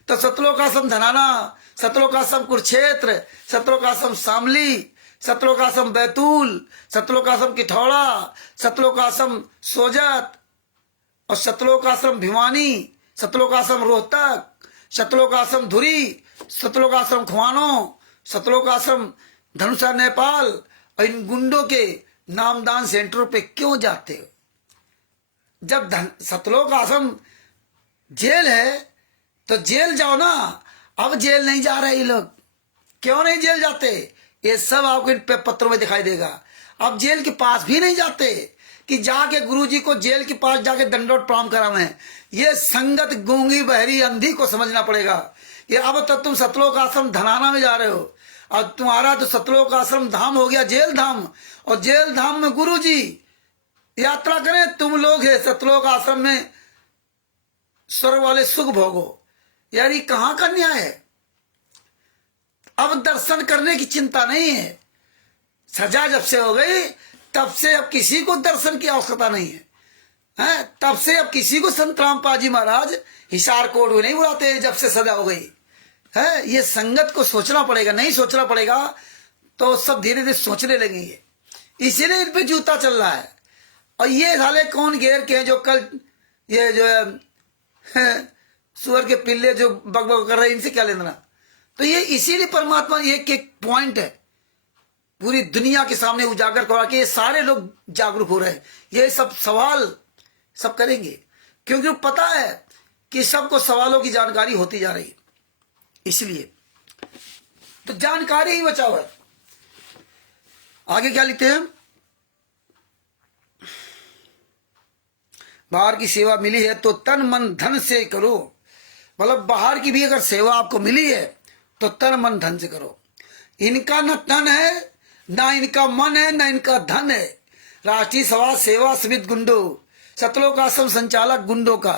तो सतलोक आश्रम धनाना, सतलोक आश्रम कुरुक्षेत्र, सतलोक आश्रम शामली, सतलोक आश्रम बैतूल, सतलोक आश्रम किठौड़ा, सतलोक आश्रम सोजत, और सतलोक आश्रम भिवानी, सतलोक आश्रम रोहतक, सतलोक आश्रम धुरी, सतलोक आश्रम खुआनो, सतलोक आश्रम धनुषा नेपाल। और इन गुंडों के नामदान सेंटरों पे क्यों जाते हो। जब सतलोक आश्रम जेल है तो जेल जाओ ना। अब जेल नहीं जा रहे ये लोग। क्यों नहीं जेल जाते, ये सब आपको इन पत्रों में दिखाई देगा। अब जेल के पास भी नहीं जाते कि जाके गुरुजी को जेल के पास जाके दंडोत प्रणाम करावें। ये संगत गूंगी बहरी अंधी को समझना पड़ेगा। ये अब तक तुम सतलोक आश्रम धनाना में जा रहे हो, और तुम्हारा तो सतलोक आश्रम धाम हो गया जेल धाम, और जेल धाम में गुरु जी यात्रा करें, तुम लोग है सतलोक आश्रम में स्वर्ग वाले सुख भोगो। यार ये कहां का न्याय है? अब दर्शन करने की चिंता नहीं है, सजा जब से हो गई तब से अब किसी को दर्शन की आवश्यकता नहीं है, हैं? तब से अब किसी को संत रामपाल जी महाराज हिसार कोट नहीं बुलाते हैं, जब से सजा हो गई है। ये संगत को सोचना पड़ेगा, नहीं सोचना पड़ेगा तो सब धीरे धीरे सोचने लगेंगे। इसीलिए इन पे जूता चल रहा है। और ये साले कौन घेर के हैं जो कल ये जो है सुअर के पिल्ले जो बकबक कर रहे हैं, इनसे क्या लेना? तो ये इसीलिए परमात्मा एक एक पॉइंट है पूरी दुनिया के सामने उजागर करा के ये सारे लोग जागरूक हो रहे हैं। ये सब सवाल सब करेंगे क्योंकि पता है कि सबको सवालों की जानकारी होती जा रही है, इसलिए तो जानकारी ही बचाओ है। आगे क्या लिखते हैं? बाहर की सेवा मिली है तो तन मन धन से करो। मतलब बाहर की भी अगर सेवा आपको मिली है तो तन मन धन से करो। इनका न तन है, ना इनका मन है, ना इनका धन है। राष्ट्रीय सभा सेवा समिति गुंडो, सतलोक आश्रम संचालक गुंडों का,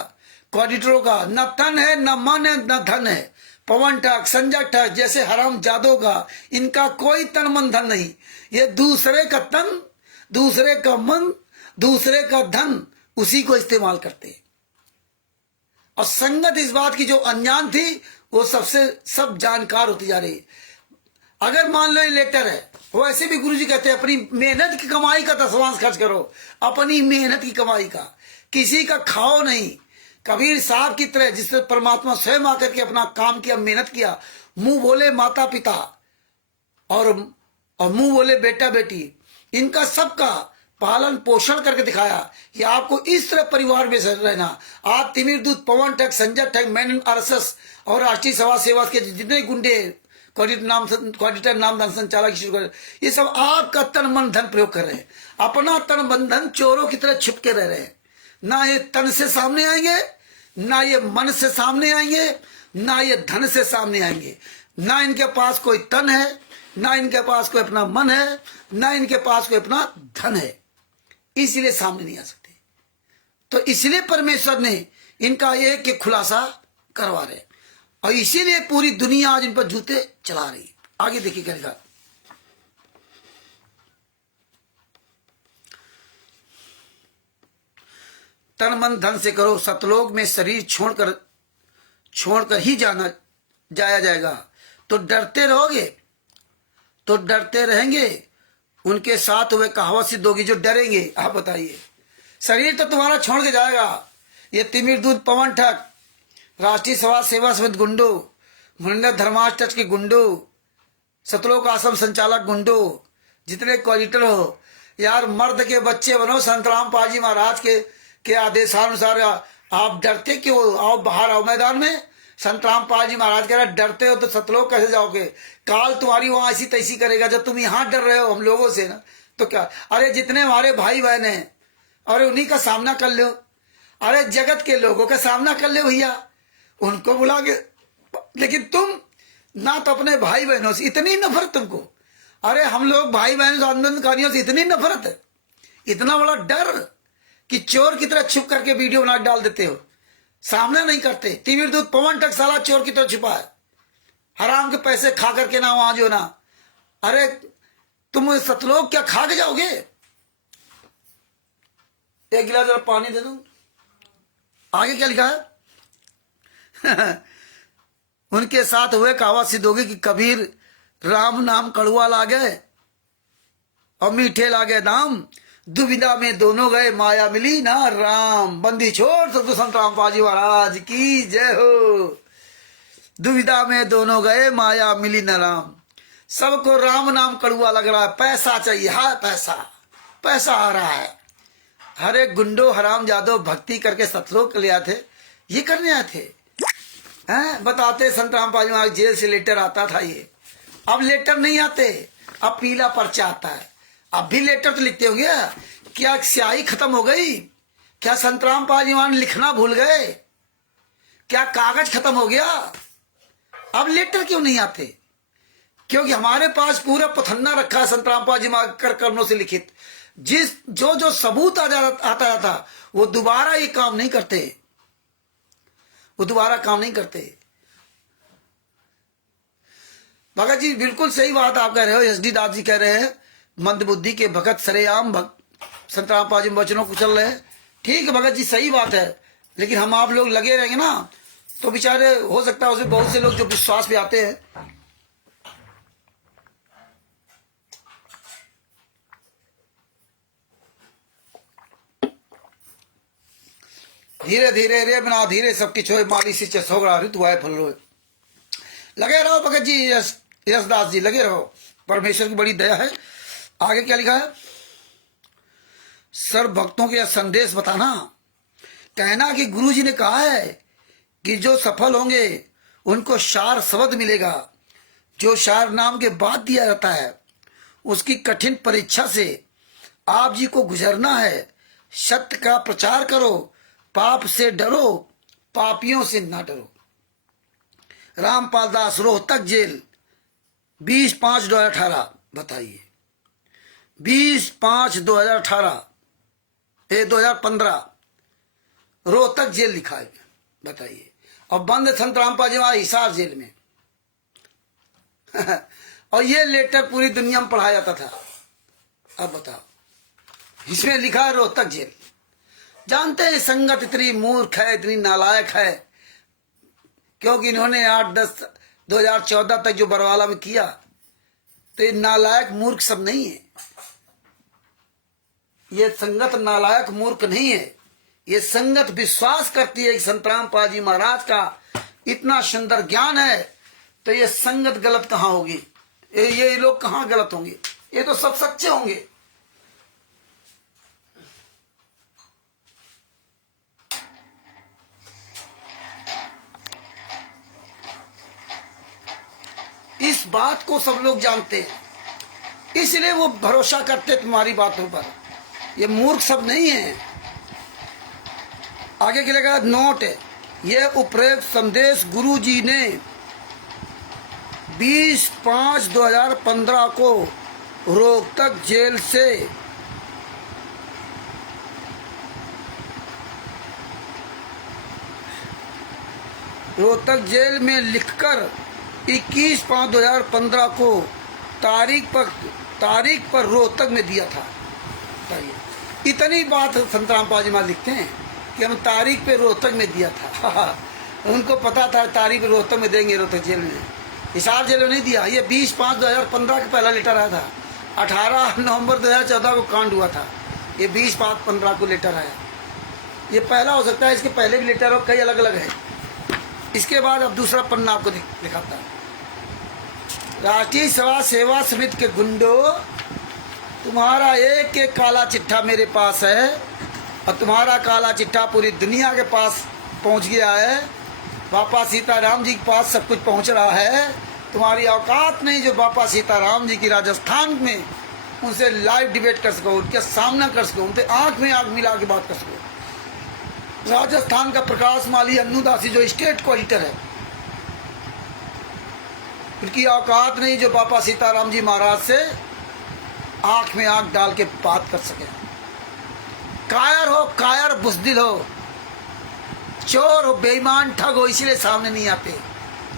कोऑर्डिनेटरों का न तन है, न मन है, न धन है। पवन ठग, संजय ठग जैसे हराम जादों का इनका कोई तन मन धन नहीं। ये दूसरे का तन, दूसरे का मन, दूसरे का धन उसी को इस्तेमाल करते हैं। और संगत इस बात की जो अनजान थी वो सबसे सब जानकार होती जा रही है। अगर मान लो ये लेटर है, वैसे भी गुरुजी कहते हैं अपनी मेहनत की कमाई का 10वांश खर्च करो, अपनी मेहनत की कमाई का, किसी का खाओ नहीं। कबीर साहब की तरह जिससे परमात्मा स्वयं आकर के अपना काम किया, मेहनत किया, मुंह बोले माता पिता और मुंह बोले बेटा बेटी, इनका सबका पालन पोषण करके दिखाया कि आपको इस तरह परिवार में रहना। आप तिमिर दूत, पवन ठग, संजय ठग, मैन आरएसएस और राष्ट्रीय सभा सेवा के जितने गुंडे कोऑर्डिनेटर नाम धन संचालक शुरू कर, ये सब आपका तन मन धन प्रयोग कर रहे हैं। अपना तन मन धन चोरों की तरह छिप के रह रहे हैं। ना ये तन से सामने आएंगे, ना ये मन से सामने आएंगे, ना ये धन से सामने आएंगे। ना इनके पास कोई तन है, ना इनके पास कोई अपना मन है, ना इनके पास कोई अपना धन है, इसलिए सामने नहीं आ सकते। तो इसलिए परमेश्वर ने इनका एक खुलासा करवा रहे और इसीलिए पूरी दुनिया आज इन पर जूते चला रही है। आगे देखिए क्या लिखा। तन मन धन से करो, सतलोक में शरीर छोड़कर ही जाया जाएगा। तो डरते रहोगे तो डरते रहेंगे, उनके साथ हुए कहावत सिद्ध होगी जो डरेंगे। आप बताइए, शरीर तो तुम्हारा छोड़ के जाएगा। ये तिमिर दूत, पवन ठग, राष्ट्रीय सभा सेवा समिति गुंडो, मुनिंदर धर्माष्टक के गुंडो, सतलोक आश्रम संचालक गुंडो, जितने कोऑर्डिनेटर हो, यार मर्द के बच्चे बनो। संत रामपाल जी महाराज के आदेशानुसार आप डरते क्यों? आओ बाहर आओ मैदान में। संत रामपाल जी महाराज कह रहे डरते हो तो सतलोक कैसे जाओगे? काल तुम्हारी वहां ऐसी तैसी करेगा। जब तुम यहाँ डर रहे हो हम लोगों से ना, तो क्या? अरे जितने हमारे भाई बहन हैं, अरे उन्हीं का सामना कर लो। अरे जगत के लोगों का सामना कर ले भैया, उनको बुला के। लेकिन तुम ना तो अपने भाई बहनों से इतनी नफरत तुमको। अरे हम लोग भाई बहनों आंदोलनकारियों से इतनी नफरत है, इतना बड़ा डर कि चोर की तरह छुप करके वीडियो बना डाल देते हो, सामना नहीं करते। तिमिर दूत, पवन ठग साला चोर की तरह छुपा है, हराम के पैसे खा करके ना वहां जो ना। अरे तुम सतलोक क्या खा के जाओगे? एक गिलास जरा पानी दे दो। आगे क्या लिखा है? उनके साथ हुए कहावत सिद्ध होगी कि कबीर राम नाम कड़ुआ लागे और मीठे लागे दाम, दुविधा में दोनों गए माया मिली ना राम। बंदी छोड़ सतगुरु संत रामपाल जी महाराज की जय हो। दुविधा में दोनों गए माया मिली न राम। सबको राम नाम कड़ुआ लग रहा है, पैसा चाहिए, हाँ पैसा आ रहा है। हरे गुंडो हराम जादो भक्ति करके सतलोक ले आए थे, ये करने आए थे। हैं बताते संत रामपाल जी महाराज जेल से लेटर आता था। ये अब लेटर नहीं आते, अब पीला पर्चा आता है। अब भी लेटर तो लिखते होंगे। क्या स्याही खत्म हो गई? क्या संत रामपाल जी महाराज लिखना भूल गए? क्या कागज खत्म हो गया? अब लेटर क्यों नहीं आते? क्योंकि हमारे पास पूरा पथन्ना रखा है संत रामपाल जी कर कर्मों से लिखित। जिस जो जो सबूत आता था वो दोबारा ये काम नहीं करते, वो दोबारा काम नहीं करते। भगत जी बिल्कुल सही बात आप कह रहे हो। एसडी दास जी कह रहे हैं मंद बुद्धि के भगत सरेआम संत रामपाल जी वचनों को चल रहे हैं। ठीक है भगत जी सही बात है, लेकिन हम आप लोग लगे रहेंगे ना तो बेचारे हो सकता है उसमें बहुत से लोग जो विश्वास पे आते हैं। धीरे धीरे रे बना धीरे सबकी छोए माली से चसोगड़ा ऋतु आए फल रोए। लगे रहो भगत जी, यशदास जी लगे रहो, परमेश्वर की बड़ी दया है। आगे क्या लिखा है? सर्व भक्तों को यह संदेश बताना, कहना कि गुरु जी ने कहा है कि जो सफल होंगे उनको शार शब्द मिलेगा। जो शार नाम के बाद दिया जाता है उसकी कठिन परीक्षा से आप जी को गुजरना है। सत्य का प्रचार करो, पाप से डरो, पापियों से ना डरो। रामपाल दास, रोहतक जेल, 20/5/2018। बताइए 20/5/2018 2015 रोहतक जेल लिखा है। बताइए, और बंद संत रामपाल जी वहां हिसार जेल में और ये लेटर पूरी दुनिया में पढ़ाया जाता था। अब बताओ, इसमें लिखा है रोहतक जेल। जानते हैं संगत इतनी मूर्ख है, इतनी नालायक है, क्योंकि इन्होंने 8/10/2014 तक जो बरवाला में किया, तो ये नालायक मूर्ख सब नहीं है। ये संगत नालायक मूर्ख नहीं है। ये संगत विश्वास करती है कि संत रामपाल जी महाराज का इतना सुंदर ज्ञान है, तो ये संगत गलत कहाँ होगी? ये लोग कहाँ गलत होंगे? ये तो सब सच्चे होंगे। इस बात को सब लोग जानते हैं, इसलिए वो भरोसा करते तुम्हारी बातों पर। ये मूर्ख सब नहीं है। आगे के लिए नोट है, ये उपरोक्त संदेश गुरु जी ने 20/5/2015 को रोहतक जेल से में लिखकर 21/5/2015 को तारीख पर रोहतक में दिया था। इतनी बात संत रामपाल जी महाराज लिखते हैं कि हम तारीख पे रोहतक में दिया था। उनको पता था तारीख रोहतक में देंगे, रोहतक जेल में, हिसार जेल में नहीं दिया। ये 20/5/2015 का पहला लेटर आया था। 18 नवंबर 2014 को कांड हुआ था। ये 20/5/15 को लेटर आया। ये पहला हो सकता है, इसके पहले भी लेटर और कई अलग अलग है। इसके बाद अब दूसरा पन्ना आपको दिखाता है। राष्ट्रीय सेवा समिति के गुंडों, तुम्हारा एक एक काला चिट्ठा मेरे पास है और तुम्हारा काला चिट्ठा पूरी दुनिया के पास पहुंच गया है। बापा सीताराम जी के पास सब कुछ पहुंच रहा है। तुम्हारी औकात नहीं जो बापा सीताराम जी की राजस्थान में उनसे लाइव डिबेट कर सको, उनके सामना कर सको, उनसे आंख में आंख मिला के बात कर सको। राजस्थान का प्रकाश माली अन्नूदासी जो स्टेट कोऑर्डिनेटर है, उनकी औकात नहीं जो बापा सीताराम जी महाराज से आंख में आंख डाल के बात कर सके। कायर हो, कायर बुज़दिल हो, चोर हो, बेईमान ठग हो, इसलिए सामने नहीं आते।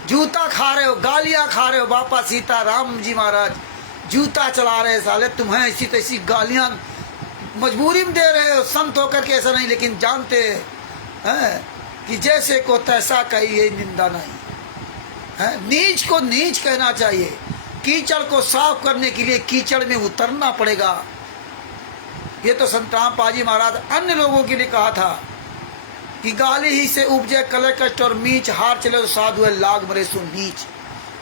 जूता खा रहे हो, गालियां खा रहे हो। बापा सीताराम जी महाराज जूता चला रहे साले, तुम्हें ऐसी तैसी गालियां मजबूरी में दे रहे हो। संत होकर के ऐसा नहीं, लेकिन जानते हैं कि जैसे को तैसा कहिए, निंदा नहीं है। नीच को नीच कहना चाहिए। कीचड़ को साफ करने के लिए कीचड़ में उतरना पड़ेगा। ये तो संत रामपाल जी महाराज अन्य लोगों के लिए कहा था कि गाली ही से उपजे कलह कष्ट और मीच, हार चले तो साधु है लाग मरे सो नीच।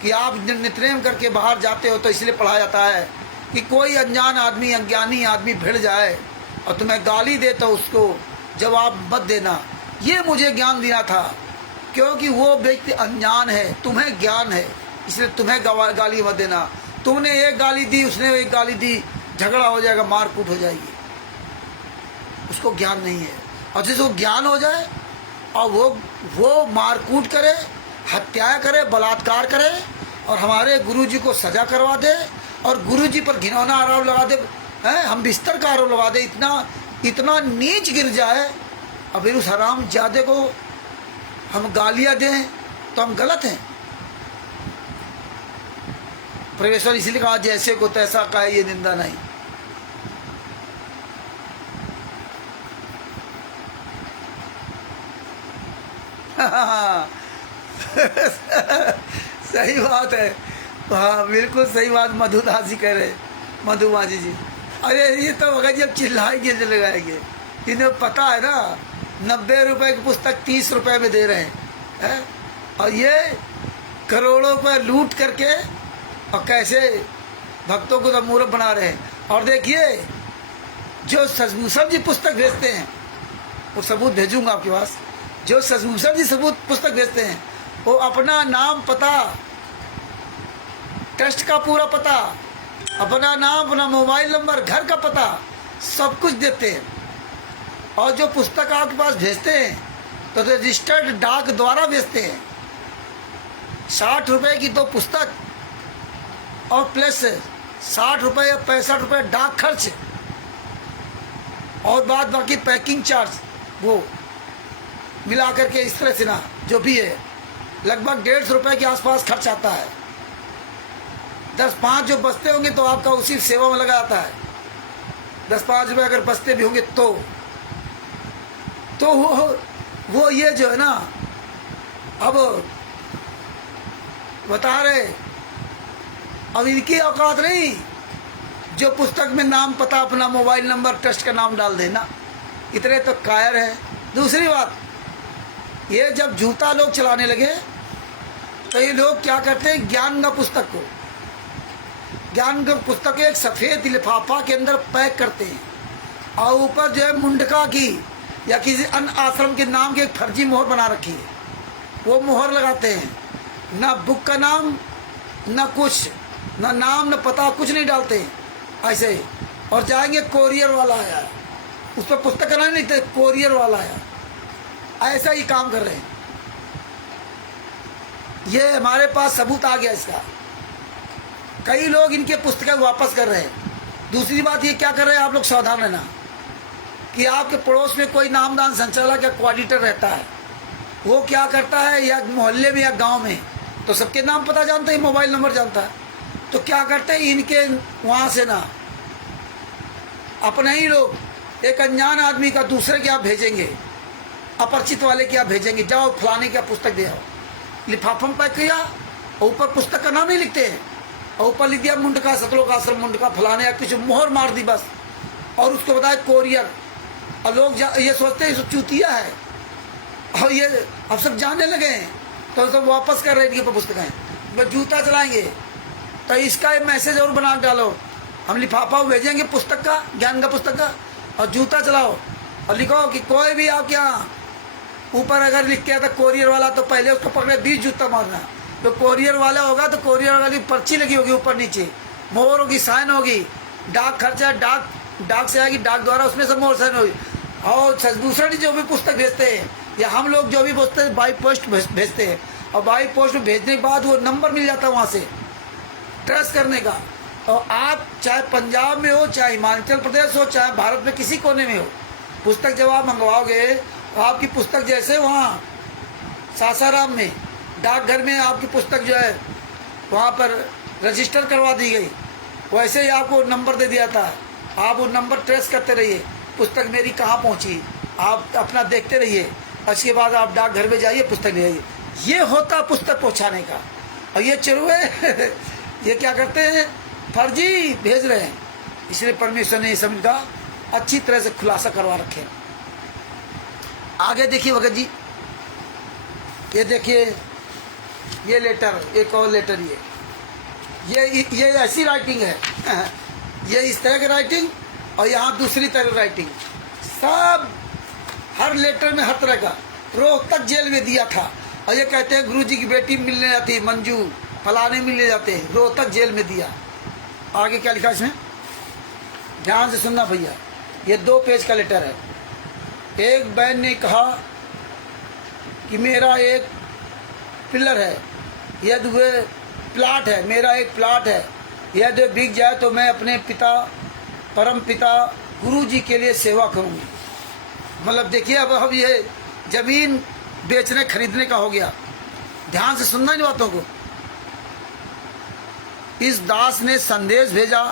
कि आप नित्नेम करके बाहर जाते हो तो इसलिए पढ़ा जाता है कि कोई अनजान आदमी, अज्ञानी आदमी भिड़ जाए और तुम्हें गाली दे तो उसको जवाब मत देना। ये मुझे ज्ञान दिया था, क्योंकि वो व्यक्ति अनजान है, तुम्हें ज्ञान है, इसलिए तुम्हें गाली मत देना। तुमने एक गाली दी, उसने एक गाली दी, झगड़ा हो जाएगा, मारकूट हो जाएगी। उसको ज्ञान नहीं है। और जिसको ज्ञान हो जाए और वो मारकूट करे, हत्या करे, बलात्कार करे, और हमारे गुरुजी को सजा करवा दे और गुरुजी पर घिनौना आरोप लगा दे, हैं, हम बिस्तर का आरोप लगा दे, इतना नीच गिर जाए, और फिर उस हराम जादे को हम गालियां दें तो हम गलत हैं। परमेश्वर इसलिए कहा जैसे को तैसा का ये निंदा नहीं। सही बात है, हाँ बिल्कुल सही बात मधुदास जी कह रहे, मधुमाजी जी। अरे ये तो अगर जब चिल्लाएंगे जो लगाएंगे, इन्हें पता है ना 90 रुपए की पुस्तक 30 रुपए में दे रहे हैं, और ये करोड़ों रुपए लूट करके और कैसे भक्तों को तो मूर्ख बना रहे हैं। और देखिए जो सजभूषण जी पुस्तक भेजते हैं, वो सबूत भेजूंगा आपके पास, जो सजभूषण जी सबूत पुस्तक भेजते हैं वो अपना नाम पता, ट्रस्ट का पूरा पता, अपना नाम, अपना मोबाइल नंबर, घर का पता सब कुछ देते हैं। और जो पुस्तक आपके पास भेजते हैं तो रजिस्टर्ड डाक द्वारा भेजते हैं। 60 रुपए की तो पुस्तक और प्लस 60 रुपए या 65 रुपए डाक खर्च, और बाद बाकी पैकिंग चार्ज वो मिला करके इस तरह से ना जो भी है लगभग 150 रुपए के आसपास खर्च आता है। 10-5 जो बचते होंगे तो आपका उसी सेवा में लगा आता है। 10-5 रुपए अगर बचते भी होंगे तो वो ये जो है ना, अब बता रहे, अब इनकी औकात नहीं जो पुस्तक में नाम पता, अपना मोबाइल नंबर, ट्रस्ट का नाम डाल देना, इतने तो कायर है। दूसरी बात, ये जब जूता लोग चलाने लगे तो ये लोग क्या करते हैं, ज्ञान का पुस्तक को, ज्ञान का पुस्तक एक सफ़ेद लिफाफा के अंदर पैक करते हैं और ऊपर जो है मुंडका की या किसी अन्य आश्रम के नाम की एक फर्जी मोहर बना रखी है, वो मोहर लगाते हैं। ना बुक का नाम, ना कुछ, ना नाम, ना पता, कुछ नहीं डालते हैं ऐसे ही। और जाएंगे कोरियर वाला आया, उस पर पुस्तक का नाम नहीं थे, कोरियर वाला आया, ऐसा ही काम कर रहे हैं। ये हमारे पास सबूत आ गया इसका। कई लोग इनके पुस्तकें वापस कर रहे हैं। दूसरी बात ये क्या कर रहे हैं, आप लोग सावधान रहना कि आपके पड़ोस में कोई नामदान संचालक या कोऑर्डिनेटर रहता है, वो क्या करता है, या मोहल्ले में या गांव में, तो सबके नाम पता जानता है, मोबाइल नंबर जानता है, तो क्या करते हैं इनके वहाँ से ना अपने ही लोग एक अनजान आदमी का दूसरे के आप भेजेंगे, अपरिचित वाले के आप भेजेंगे, जाओ फलाने का पुस्तक दे आओ, लिफाफा में पैक किया और ऊपर पुस्तक का नाम नहीं लिखते हैं, और ऊपर लिख दिया मुंडका सतलोक आश्रम मुंडका फलाने, या कुछ मोहर मार दी बस, और उसको बताया कोरियर। और लोग ये सोचते हैं चूतिया है, और ये अब सब जानने लगे हैं तो सब वापस कर रहे हैं इनकी पुस्तकें। बस जूता चलाएंगे तो इसका एक मैसेज और बना डालो, हम लिफाफा भेजेंगे पुस्तक का, ज्ञान का पुस्तक का, और जूता चलाओ और लिखो कि कोई भी आपके यहाँ ऊपर अगर लिख के आता कोरियर वाला तो पहले उसको पकड़े 20 जूता मारना। तो कोरियर वाला होगा तो कोरियर वाले की पर्ची लगी होगी ऊपर नीचे, मोहर होगी, साइन होगी, डाक खर्चा, डाक से आएगी, डाक द्वारा उसमें सब मोहर साइन होगी। और सजभूषण जो भी पुस्तक भेजते हैं या हम लोग जो भी भेजते हैं बाई पोस्ट भेजते हैं, और बाई पोस्ट में भेजने के बाद वो नंबर मिल जाता है वहाँ से ट्रेस करने का। और आप चाहे पंजाब में हो, चाहे हिमाचल प्रदेश हो, चाहे भारत में किसी कोने में हो, पुस्तक जब आप मंगवाओगे तो आपकी पुस्तक जैसे वहाँ सासाराम में डाकघर में आपकी पुस्तक जो है वहाँ पर रजिस्टर करवा दी गई, वैसे ही आपको नंबर दे दिया था। आप वो नंबर ट्रेस करते रहिए, पुस्तक मेरी कहाँ पहुँची, आप अपना देखते रहिए, उसके बाद आप डाकघर में जाइए, पुस्तक ले आइए। ये होता पुस्तक पहुँचाने का। और ये चरुए ये क्या करते हैं, फर्जी भेज रहे हैं। इसलिए परमेश्वर ने ये समझ का अच्छी तरह से खुलासा करवा रखे। आगे देखिए भगत जी, ये देखिए ये लेटर, एक और लेटर, ये ऐसी राइटिंग है ये इस तरह की राइटिंग, और यहाँ दूसरी तरह राइटिंग, सब हर लेटर में हर तरह का। रोहतक जेल में दिया था, और ये कहते हैं गुरुजी की बेटी मिलने जाती है, मंजू फलाने मिलने जाते हैं, रोहतक जेल में दिया। आगे क्या लिखा इसमें, ध्यान से सुनना भैया, ये 2 पेज का लेटर है। एक बहन ने कहा कि मेरा एक पिलर है, यदि वे प्लाट है, मेरा एक प्लाट है, यह जो बिक जाए तो मैं अपने पिता, परम पिता गुरु जी के लिए सेवा करूँगी। मतलब देखिए, अब ये जमीन बेचने खरीदने का हो गया। ध्यान से सुनना इन बातों को। इस दास ने संदेश भेजा,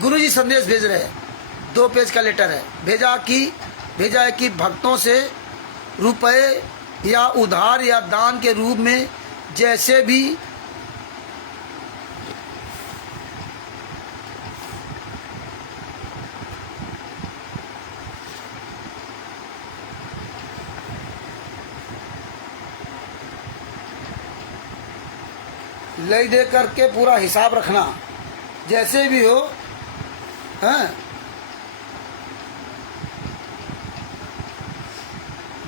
गुरु जी संदेश भेज रहे हैं, 2 पेज का लेटर है। भेजा है कि भक्तों से रुपए या उधार या दान के रूप में जैसे भी ले दे करके पूरा हिसाब रखना, जैसे भी हो। हैं,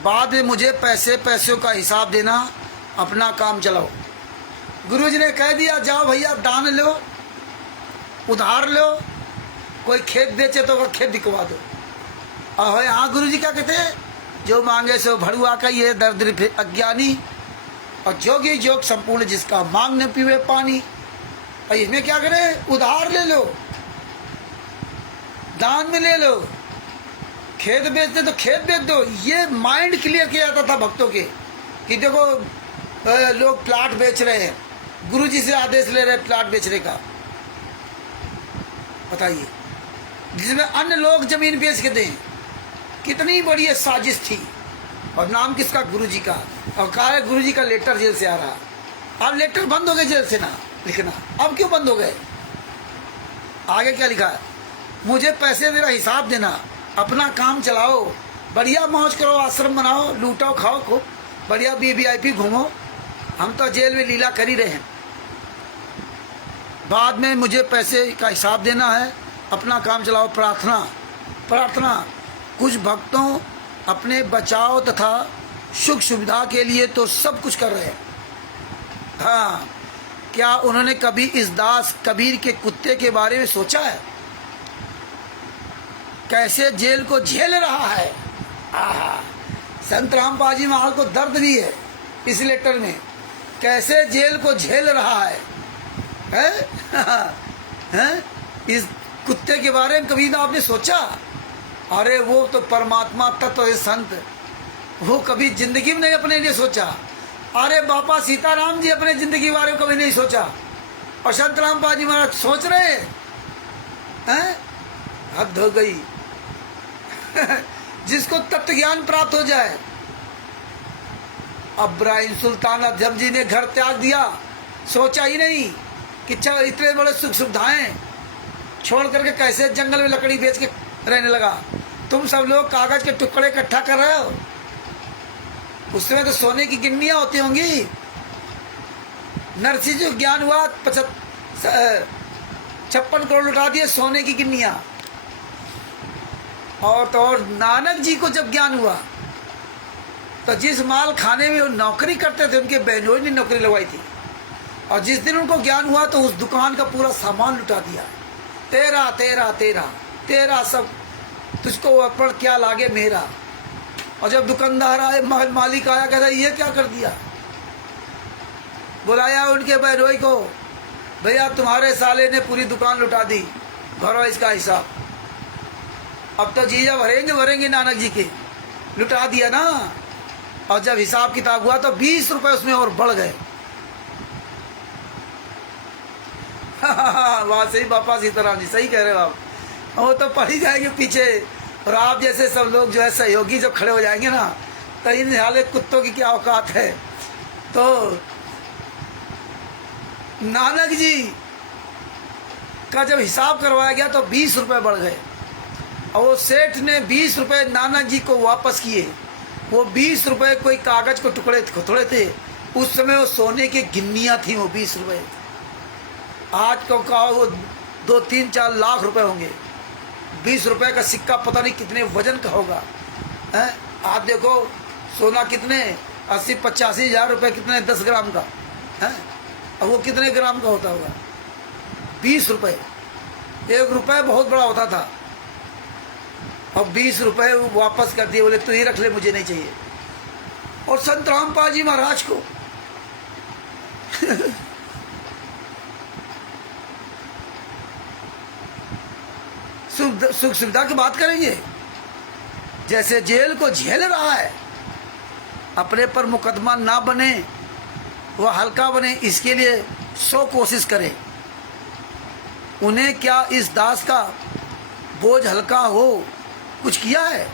बाद में मुझे पैसों का हिसाब देना, अपना काम चलाओ। गुरुजी ने कह दिया, जाओ भैया दान लो, उधार लो, कोई खेत बेचे तो खेत बिकवा दो। और यहाँ गुरुजी क्या कहते हैं, जो मांगे सो भड़ुआ का ये दरिद्र अज्ञानी, और जोगी जोग संपूर्ण जिसका मांग न पीवे पानी। और इसमें क्या करें, उधार ले लो, दान में ले लो, खेत बेचते तो खेत बेच दो। ये माइंड क्लियर किया जाता था भक्तों के कि देखो लोग प्लाट बेच रहे हैं, गुरुजी से आदेश ले रहे हैं प्लाट बेचने का। बताइए, जिसमें अन्य लोग जमीन बेच के दें, कितनी बड़ी साजिश थी। और नाम किसका, गुरुजी का। और कहा है गुरुजी का लेटर जेल से आ रहा। अब लेटर बंद हो गए जेल से ना लिखना। अब क्यों बंद हो गए? आगे क्या लिखा है, मुझे पैसे मेरा हिसाब देना, अपना काम चलाओ, बढ़िया मौज करो, आश्रम बनाओ, लूटो खाओ खूब, बढ़िया VIP घूमो। हम तो जेल में लीला कर ही रहे हैं। बाद में मुझे पैसे का हिसाब देना है, अपना काम चलाओ। प्रार्थना कुछ भक्तों अपने बचाव तथा सुख सुविधा के लिए तो सब कुछ कर रहे हैं। हाँ, क्या उन्होंने कभी इस दास कबीर के कुत्ते के बारे में सोचा है, कैसे जेल को झेल रहा है? संत रामपाल जी महाराज को दर्द भी है इस लेटर में, कैसे जेल को झेल रहा है, हैं? इस कुत्ते के बारे में कभी ना आपने सोचा? अरे वो तो परमात्मा तत्व है संत, वो कभी जिंदगी में नहीं अपने लिए सोचा। अरे बापा सीताराम जी अपने जिंदगी के बारे में कभी नहीं सोचा, और संत रामपाल जी महाराज सोच रहे हैं? हद हो गई। जिसको तत्व ज्ञान प्राप्त हो जाए। इब्राहिम सुल्तान अजम जी ने घर त्याग दिया, सोचा ही नहीं कि चल इतने बड़े सुख सुविधाएं छोड़ करके कैसे जंगल में लकड़ी बेच के रहने लगा। तुम सब लोग कागज के टुकड़े इकट्ठा कर रहे हो, उसमें तो सोने की गिन्नियां होती होंगी। नरसिंह जी ज्ञान हुआ 56 करोड़ लुटा दिए सोने की गिन्नियां। और तो और नानक जी को जब ज्ञान हुआ तो जिस माल खाने में वो नौकरी करते थे, उनके बहनोई ने नौकरी लगवाई थी, और जिस दिन उनको ज्ञान हुआ तो उस दुकान का पूरा सामान लुटा दिया। तेरा तेरा तेरा तेरा सब तुझको ऊपर क्या लागे मेरा। और जब दुकानदार आए, मालिक आया, कहता ये क्या कर दिया। बुलाया उनके बहनोई को, भैया तुम्हारे साले ने पूरी दुकान लुटा दी, भरो इसका हिसाब। अब तो जीजा भरेंगे नानक जी के, लुटा दिया ना। और जब हिसाब किताब हुआ तो 20 रुपए उसमें और बढ़ गए। वहां से ही बापा सीताराम जी सही कह रहे हो आप, वो तो पड़ ही जाएंगे पीछे। और आप जैसे सब लोग जो है सहयोगी जब खड़े हो जाएंगे ना, तो इन हाले कुत्तों की क्या औकात है। तो नानक जी का जब हिसाब करवाया गया तो 20 रुपए बढ़ गए, और वो सेठ ने 20 रुपए नानक जी को वापस किए। वो 20 रुपए कोई कागज को टुकड़े थोड़े थे, उस समय वो सोने की गिन्नियां थी वो 20 रुपए। आज को कहो वो 2-3-4 लाख रुपए होंगे। 20 रुपए का सिक्का पता नहीं कितने वजन का होगा, हैं? आप देखो सोना कितने 80-85 हजार रुपए, कितने 10 ग्राम का है, और वो कितने ग्राम का होता होगा? 20 रुपए। 1 रुपए बहुत बड़ा होता था, और 20 रुपए वापस कर दिए, बोले तू ही रख ले, मुझे नहीं चाहिए। और संत रामपाल जी महाराज को सुख सुविधा की बात करेंगे। जैसे जेल को झेल रहा है, अपने पर मुकदमा ना बने, वह हल्का बने, इसके लिए 100 कोशिश करे। उन्हें क्या इस दास का बोझ हल्का हो कुछ किया है?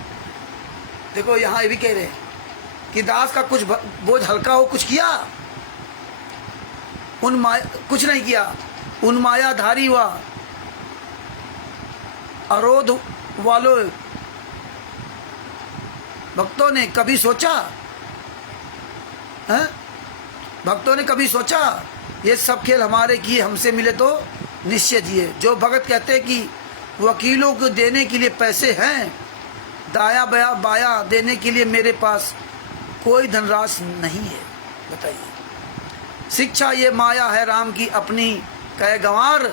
देखो यहाँ ये भी कह रहे हैं कि दास का कुछ बोझ हल्का हो कुछ किया? कुछ नहीं किया। उन मायाधारी व अरोध वालों भक्तों ने कभी सोचा है? भक्तों ने कभी सोचा ये सब खेल हमारे किए हमसे मिले तो निश्चय दिए। जो भगत कहते हैं कि वकीलों को देने के लिए पैसे हैं, दाया बाया देने के लिए मेरे पास कोई धनराशि नहीं है। बताइए, शिक्षा ये माया है राम की अपनी कहे गंवार,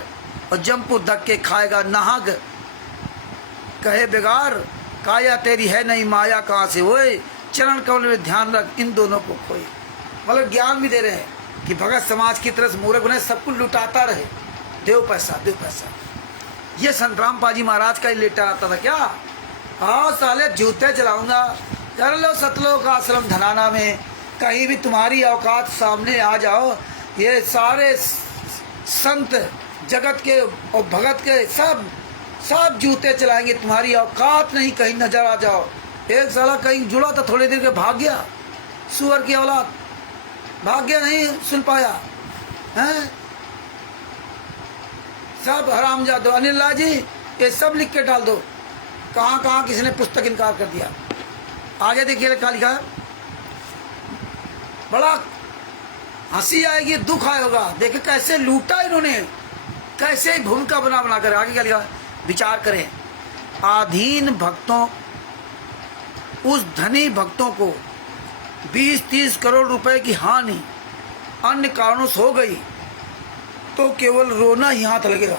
और जमपुर धक्के खाएगा नाहक कहे बेगार। काया तेरी है नहीं माया कहाँ से होए, चरण कमल में ध्यान रख इन दोनों को खोए। मतलब ज्ञान भी दे रहे हैं कि भगत समाज की तरह से मूर्ख बने, सब कुछ लुटाता रहे, देव पैसा देव पैसा। ये संत रामपाल जी महाराज का ही लेटर आता था क्या? हाँ साले जूते चलाऊंगा, कर लो सतलोक आश्रम धनाना में, कहीं भी तुम्हारी औकात सामने आ जाओ, ये सारे संत जगत के और भगत के सब जूते चलाएंगे, तुम्हारी औकात नहीं, कहीं नजर आ जाओ। एक साला कहीं जुड़ा था, थोड़ी देर के भाग गया, सुअर की औलाद, भाग गया, नहीं सुन पाया हैं। सब हरामजादे। अनिल लाल जी ये सब लिख के डाल दो, कहाँ किसी ने पुस्तक इनकार कर दिया। आगे देखिए क्या लिखा है, बड़ा हंसी आएगी, दुख आएगा। देखिए कैसे लूटा इन्होंने, कैसे भूमिका बना कर। आगे क्या लिखा, विचार करें। आधीन भक्तों, उस धनी भक्तों को 20-30 करोड़ रुपए की हानि अन्य कारणों से हो गई तो केवल रोना ही हाथ लगेगा।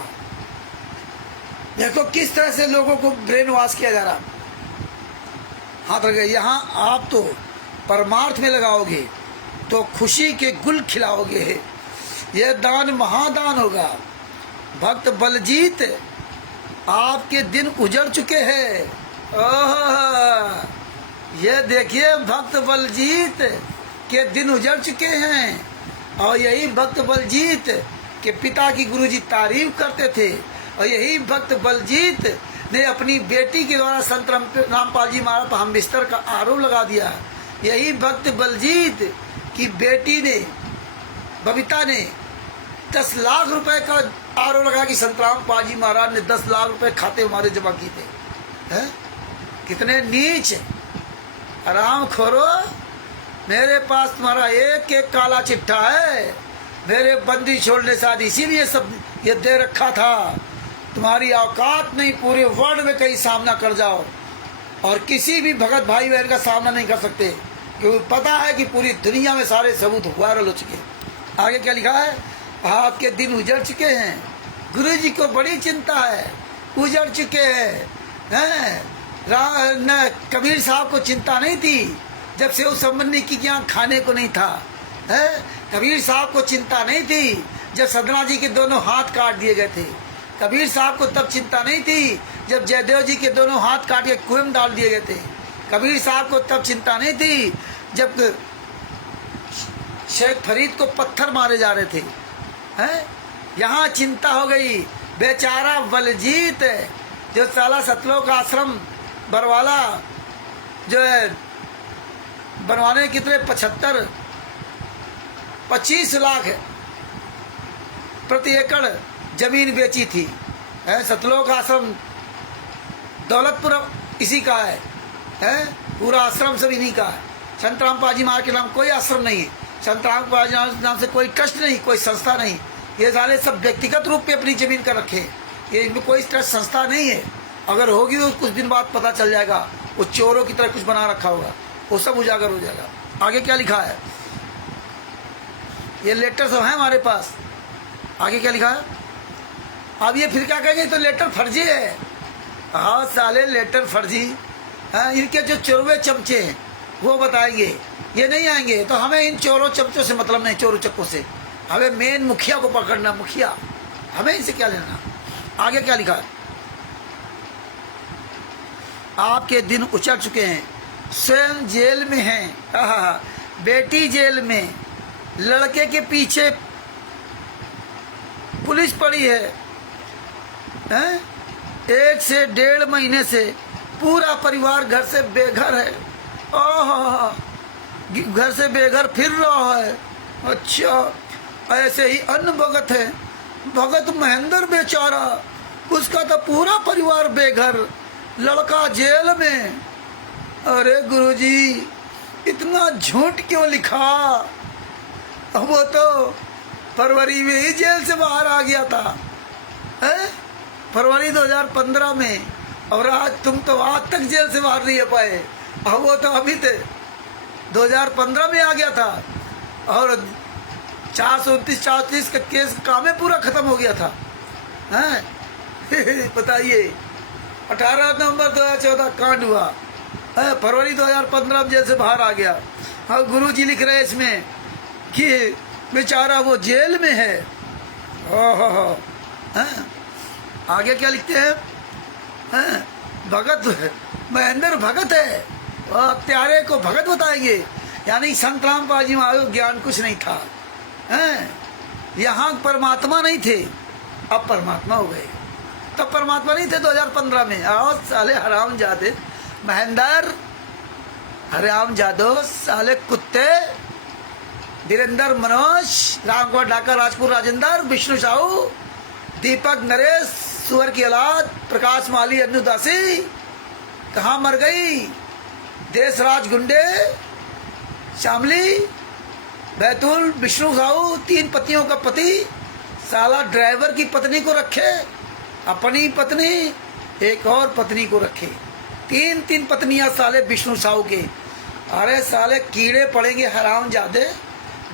देखो किस तरह से लोगों को ब्रेन वॉश किया जा रहा, हाथ लगे। यहाँ आप तो परमार्थ में लगाओगे तो खुशी के गुल खिलाओगे, यह दान महादान होगा। भक्त बलजीत आपके दिन उजड़ चुके हैं। ये देखिए भक्त बलजीत के दिन उजड़ चुके हैं, और यही भक्त बलजीत के पिता की गुरुजी तारीफ करते थे, और यही भक्त बलजीत ने अपनी बेटी के द्वारा संत रामपाल जी महाराज पर हम बिस्तर का आरोप लगा दिया। यही भक्त बलजीत की बेटी ने, बबीता ने 10 लाख रुपए का आरोप लगा कि संत रामपाल जी महाराज ने 10 लाख रुपए खाते हमारे जमा किए थे। है? कितने नीच आराम खोरो। मेरे पास तुम्हारा एक काला चिट्ठा है, मेरे बंदी छोड़ने से आदि, इसीलिए सब ये दे रखा था। तुम्हारी औकात नहीं, पूरे वर्ल्ड में कहीं सामना कर जाओ, और किसी भी भगत भाई बहन का सामना नहीं कर सकते, क्योंकि पता है कि पूरी दुनिया में सारे सबूत वायरल हो चुके। आगे क्या लिखा है, आपके दिन उजड़ चुके हैं। गुरु जी को बड़ी चिंता है, उजड़ चुके हैं। कबीर साहब को चिंता नहीं थी जब से उस संबंधी की यहाँ खाने को नहीं था। है? कबीर साहब को चिंता नहीं थी जब सदना जी के दोनों हाथ काट दिए गए थे। कबीर साहब को तब चिंता नहीं थी जब जयदेव जी के दोनों हाथ काट के कुएं में डाल दिए गए थे। कबीर साहब को तब चिंता नहीं थी जब शेख फरीद को पत्थर मारे जा रहे थे। हैं? यहाँ चिंता हो गई। बेचारा बलजीत जो साला सतलोक आश्रम बरवाला जो है बनवाने कितने 25 लाख प्रति एकड़ जमीन बेची थी। सतलोक आश्रम दौलतपुर इसी का है? पूरा आश्रम सब इन्हीं का है। संत रामपाल जी महाराज के नाम कोई आश्रम नहीं है, संत रामपाल जी के नाम से कोई ट्रस्ट नहीं, कोई संस्था नहीं। ये सारे सब व्यक्तिगत रूप में अपनी जमीन कर रखे, ये इनमें कोई ट्रस्ट संस्था नहीं है। अगर होगी तो कुछ दिन बाद पता चल जाएगा, वो चोरों की तरह कुछ बना रखा होगा, वो सब उजागर हो जाएगा। आगे क्या लिखा है, ये लेटर सब है हमारे पास। आगे क्या लिखा है, अब ये फिर क्या कहेंगे तो लेटर फर्जी है। हाँ साले लेटर फर्जी। हाँ, इनके जो चोरवे चमचे हैं वो बताएंगे, ये नहीं आएंगे। तो हमें इन चोरों चमचों से मतलब नहीं, चोरों चक्कों से हमें मेन मुखिया को पकड़ना। मुखिया, हमें इनसे क्या लेना। आगे क्या लिखा है, आपके दिन उचट चुके हैं, स्वयं जेल में हैं, बेटी जेल में, लड़के के पीछे पुलिस पड़ी है, हैं? 1 से 1.5 महीने से पूरा परिवार घर से बेघर है। घर से बेघर फिर रहा है। अच्छा, ऐसे ही अन्य भगत है, भगत महेंद्र बेचारा, उसका तो पूरा परिवार बेघर, लड़का जेल में। अरे गुरुजी, इतना झूठ क्यों लिखा? अब वो तो फरवरी में ही जेल से बाहर आ गया था, है? फरवरी 2015 में, और आज तुम तो आज तक जेल से बाहर नहीं आ पाए। अब वो तो अभी थे 2015 में आ गया था, और 429 का केस काम में पूरा खत्म हो गया था, हैं? बताइए, 18 नवंबर 2014 कांड हुआ, फरवरी 2015 में जेल से बाहर आ गया। और गुरु जी लिख रहे हैं इसमें कि बेचारा वो जेल में है। आगे क्या लिखते हैं? भगत है, महेंद्र भगत है, प्यारे को भगत बताएंगे। यानी संत रामपाल जी महाराज ज्ञान कुछ नहीं था, यहाँ परमात्मा नहीं थे, अब परमात्मा हो गए। तब परमात्मा नहीं थे 2015 में। आओ साले हराम जादे महेंद्र, हराम जादो साले कुत्ते, वीरेंद्र मनोज, रामगढ़ ढाका राजपुर राजेंद्र, विष्णु साहू, दीपक नरेश, सुअर की औलाद, प्रकाश माली, अन्नू दासी, कहाँ मर गई? देशराज गुंडे, शामली, बैतूल, विष्णु साहू, 3 पत्नियों का पति, साला ड्राइवर की पत्नी को रखे, अपनी पत्नी, एक और पत्नी को रखे, 3 पत्नियां साले विष्णु साहू के। अरे साले कीड़े पड़ेंगे हराम जादे,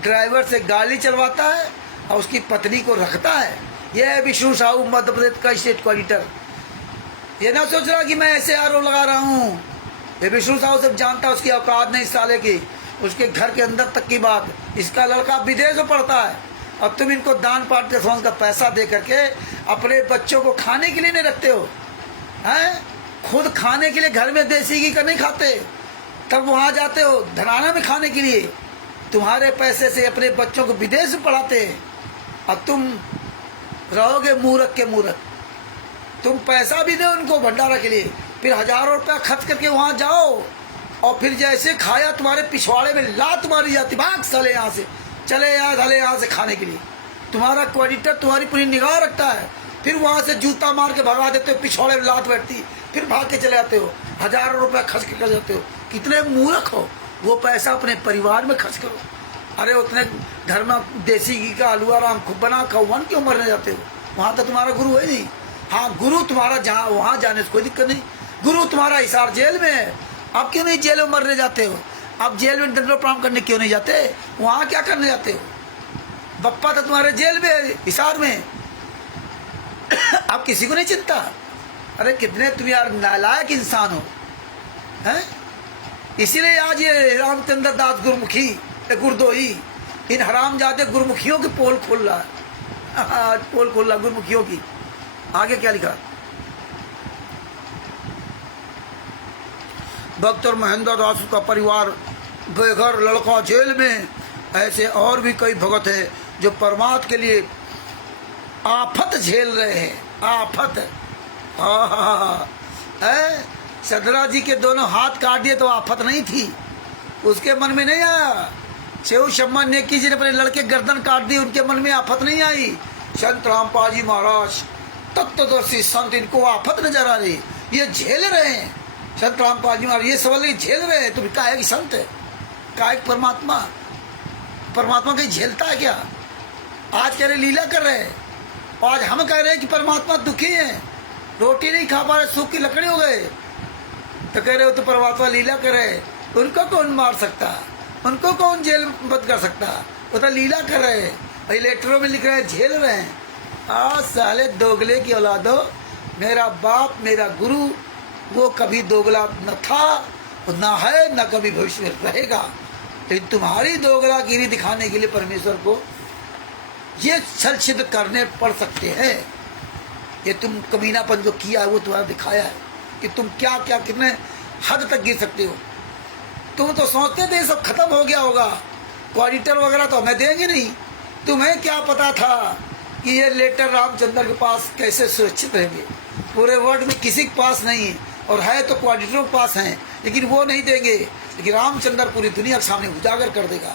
ड्राइवर से गाड़ी चलवाता है और उसकी पत्नी को रखता है। यह है विष्णु साहू, मध्य प्रदेश का स्टेट ऑडिटर। ये ना सोच रहा कि मैं ऐसे आरोप लगा रहा हूँ, ये विष्णु साहू सब जानता है, उसकी औकात नहीं साले की, उसके घर के अंदर तक की बात। इसका लड़का विदेश में पढ़ता है और तुम इनको दान पाठ के का पैसा दे करके अपने बच्चों को खाने के लिए नहीं रखते हो, हैं? खुद खाने के लिए घर में देसी घी का नहीं खाते, तब वहाँ जाते हो धनाना में खाने के लिए। तुम्हारे पैसे से अपने बच्चों को विदेश में पढ़ाते हैं और तुम रहोगे मूर्ख के मूर्ख। तुम पैसा भी दो उनको भंडारा के लिए, फिर हजारों रुपया खर्च करके वहाँ जाओ और फिर जैसे खाया तुम्हारे पिछवाड़े में लात मारी जाती, भाग साले यहाँ से, चले यहाँ से खाने के लिए। तुम्हारा कोऑर्डिनेटर तुम्हारी पूरी निगाह रखता है, फिर वहाँ से जूता मार के भगा देते हो, पिछवाड़े में लात बैठती, फिर भाग के चले जाते हो, हजारों रुपया खर्च के कर जाते हो। कितने मूर्ख हो, वो पैसा अपने परिवार में खर्च करो। अरे उतने घर में देसी घी का हलवा राम खूब बना खाओ, क्यों मरने जाते हो? वहाँ तो तुम्हारा गुरु है नहीं। हाँ, गुरु तुम्हारा जहाँ वहाँ जाने से कोई दिक्कत नहीं। गुरु तुम्हारा हिसार जेल में है, अब क्यों नहीं जेल में मरने जाते हो? अब जेल में दंडो प्रणाम करने क्यों नहीं जाते? वहाँ क्या करने जाते हो? बप्पा तो तुम्हारे जेल में है, हिसार में। अब किसी को नहीं चिंता। अरे कितने तुम यार नालायक इंसान हो, हैं? इसीलिए आज ये रामचंद्र दास गुरुमुखी गुरदोही इन हरामजादे गुरुमुखियों की पोल खोल रहा है। आज पोल खोल रहा गुरुमुखियों की। आगे क्या लिखा? भक्त और महेंद्र दास का परिवार बेघर, लड़का जेल में। ऐसे और भी कई भगत हैं जो परमात्मा के लिए आफत झेल रहे हैं। आफत है। सदरा जी के दोनों हाथ काट दिए तो आफत नहीं थी, उसके मन में नहीं आया। शेव शम्मा नेकी जी ने अपने लड़के गर्दन काट दी, उनके मन में आफत नहीं आई। संत रामपाल जी महाराज तत्वदर्शी संत, इनको आफत नजर आ रही, ये झेल रहे हैं। संत रामपाल जी महाराज ये सवाल नहीं झेल रहे हैं। तुम काहे की संत है, काहे परमात्मा? परमात्मा कहीं झेलता है क्या? आज कह रहे लीला कर रहे हैं, आज हम कह रहे हैं कि परमात्मा दुखी है, रोटी नहीं खा पा रहे, सूख की लकड़ी हो गए, तो कह रहे हो तो परमात्मा लीला कर रहे हैं। उनको कौन मार सकता, उनको कौन जेल बंद कर सकता? वो तो लीला कर रहे हैं। लेटरों में लिख रहे हैं झेल रहे हैं। आज साले दोगले की औलादो, मेरा बाप मेरा गुरु वो कभी दोगला न था, न है, न कभी भविष्य में रहेगा। लेकिन तुम्हारी दोगलागिरी दिखाने के लिए परमेश्वर को ये छल करने पड़ सकते हैं। ये तुम कमीनापन जो किया है वो तुम्हारा दिखाया है। कि तुम क्या क्या कितने हद तक गिर सकते हो। तुम तो सोचते थे सब खत्म हो गया होगा, क्वालिटर वगैरह तो हमें देंगे नहीं। तुम्हें क्या पता था कि ये लेटर रामचंद्र के पास कैसे सुरक्षित रहेंगे? पूरे वर्ल्ड में किसी के पास नहीं है, और है तो क्वालिटरों के पास हैं, लेकिन वो नहीं देंगे। लेकिन रामचंद्र पूरी दुनिया के सामने उजागर कर देगा।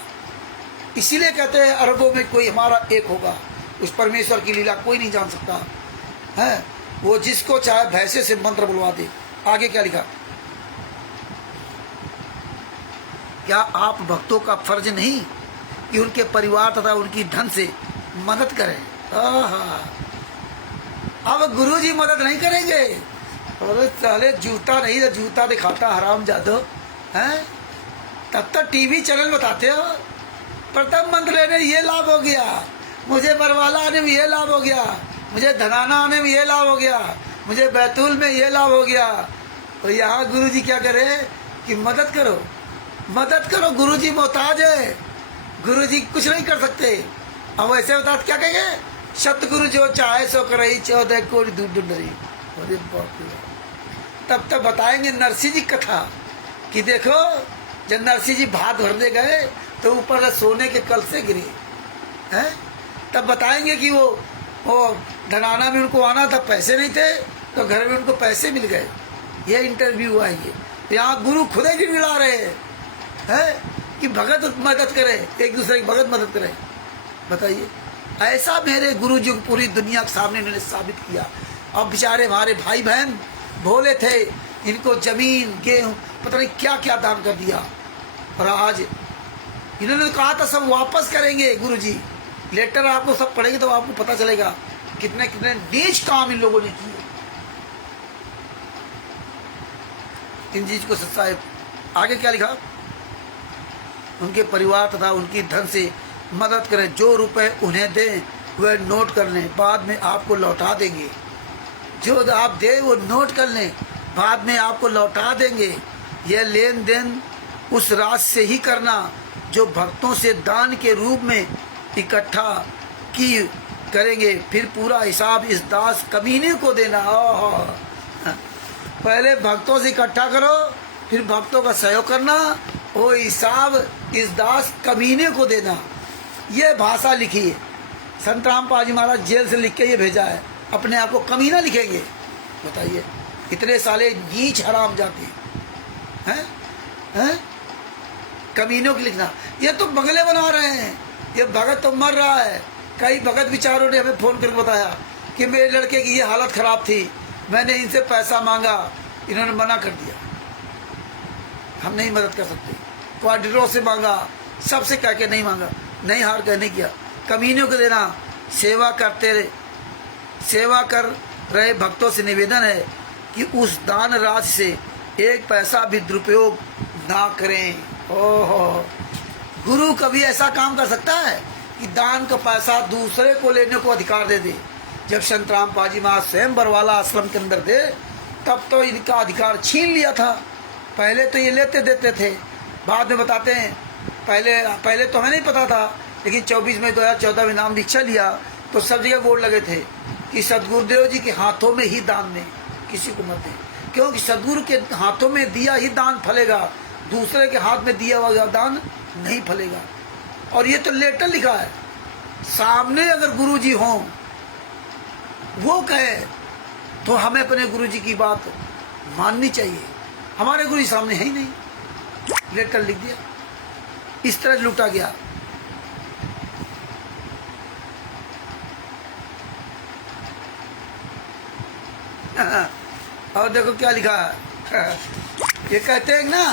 इसीलिए कहते हैं अरबों में कोई हमारा एक होगा। उस परमेश्वर की लीला कोई नहीं जान सकता है। वो जिसको चाहे भैंसे से मंत्र बुलवा दे। आगे क्या लिखा? क्या आप भक्तों का फर्ज नहीं कि उनके परिवार तथा उनकी धन से मदद करें? अब गुरुजी मदद नहीं करेंगे? अरे साले जूता नहीं तो जूता दिखाता हराम जादो हैं। तब तक टीवी चैनल बताते हो प्रथम मंत्र लेने ये लाभ हो गया, मुझे बरवाला आने में ये लाभ हो गया, मुझे धनाना आने में ये लाभ हो गया, मुझे बैतूल में ये लाभ हो गया। तो यहाँ गुरुजी क्या करे कि मदद करो, मदद करो। गुरुजी मोहताज है, गुरुजी कुछ नहीं कर सकते। अब ऐसे बता क्या कहेंगे? सतगुरु जो चाहे सो करे, 14 कोटि दूर डुंडरी। अरे बाप रे। तब तक बताएंगे नरसिंह जी कथा कि देखो जब नरसिंह जी भात भरने गए तो ऊपर सोने के कल से गिरे हैं। तब बताएंगे कि वो धनाना में उनको आना था, पैसे नहीं थे तो घर में उनको पैसे मिल गए। ये इंटरव्यू आएंगे। यहाँ गुरु खुद ही गिड़ा रहे हैं कि भगत मदद करे, एक दूसरे की भगत मदद करे। बताइए, ऐसा मेरे गुरु जी को पूरी दुनिया के सामने इन्होंने साबित किया। अब बेचारे हमारे भाई बहन भोले थे, इनको जमीन गेहूं पता नहीं क्या क्या दान कर दिया, और आज इन्होंने कहा था सब वापस करेंगे। गुरुजी लेटर आपको सब पढ़ेंगे तो आपको पता चलेगा कितने कितने नीच काम इन लोगों ने किए। इन चीज को सच्चाई। आगे क्या लिखा? उनके परिवार तथा उनकी धन से मदद करें, जो रुपए उन्हें दें वह नोट कर लें, बाद में आपको लौटा देंगे। जो आप दे वो नोट कर लें, बाद में आपको लौटा देंगे। यह लेन देन उस राशि से ही करना जो भक्तों से दान के रूप में इकट्ठा की करेंगे, फिर पूरा हिसाब इस दास कमीने को देना। पहले भक्तों से इकट्ठा करो, फिर भक्तों का सहयोग करना, वो हिसाब इस दास कमीने को देना। ये भाषा लिखी है संत रामपाल जी महाराज, जेल से लिख के ये भेजा है। अपने आप को कमीना लिखेंगे? बताइए, इतने साले नीच हराम जाते हैं कमीनों की लिखना। ये तो बंगले बना रहे हैं, ये भगत तो मर रहा है। कई भगत विचारों ने हमें फोन करके बताया कि मेरे लड़के की ये हालत खराब थी, मैंने इनसे पैसा मांगा, इन्होंने मना कर दिया, हम नहीं मदद कर सकते। क्वार्टरों से मांगा, सबसे कह के नहीं मांगा, नहीं हार कर नहीं किया। कमीनों को देना। सेवा कर रहे भक्तों से निवेदन है कि उस दान राशि से एक पैसा भी दुरुपयोग ना करें। ओहो, गुरु कभी ऐसा काम कर सकता है कि दान का पैसा दूसरे को लेने को अधिकार दे दे? जब संत रामपाल जी महाराज स्वयं बरवाला आश्रम के अंदर थे तब तो इनका अधिकार छीन लिया था। पहले तो ये लेते देते थे, बाद में बताते हैं पहले तो हमें नहीं पता था, लेकिन 24 मई 2014 में नाम दीक्षा लिया तो सब जगह बोर्ड लगे थे कि सदगुरुदेव जी के हाथों में ही दान दें, किसी को मत दें, क्योंकि सदगुरु के हाथों में दिया ही दान फलेगा, दूसरे के हाथ में दिया हुआ दान नहीं फलेगा। और ये तो लेटर लिखा है सामने। अगर गुरु जी हों, वो कहे तो हमें अपने गुरु जी की बात माननी चाहिए। हमारे गुरु जी सामने है ही नहीं, लेटर लिख दिया, इस तरह लूटा गया। और देखो क्या लिखा है। ये कहते हैं ना,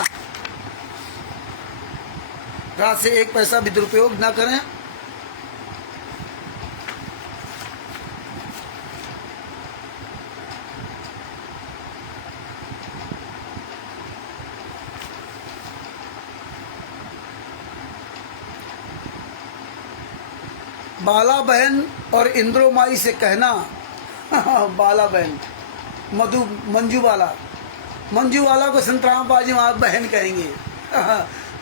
रात से एक पैसा भी दुरुपयोग ना करें। बाला बहन और इंद्रोमाई से कहना बाला बहन मंजू वाला को संत रामपाल जी महाराज बहन कहेंगे।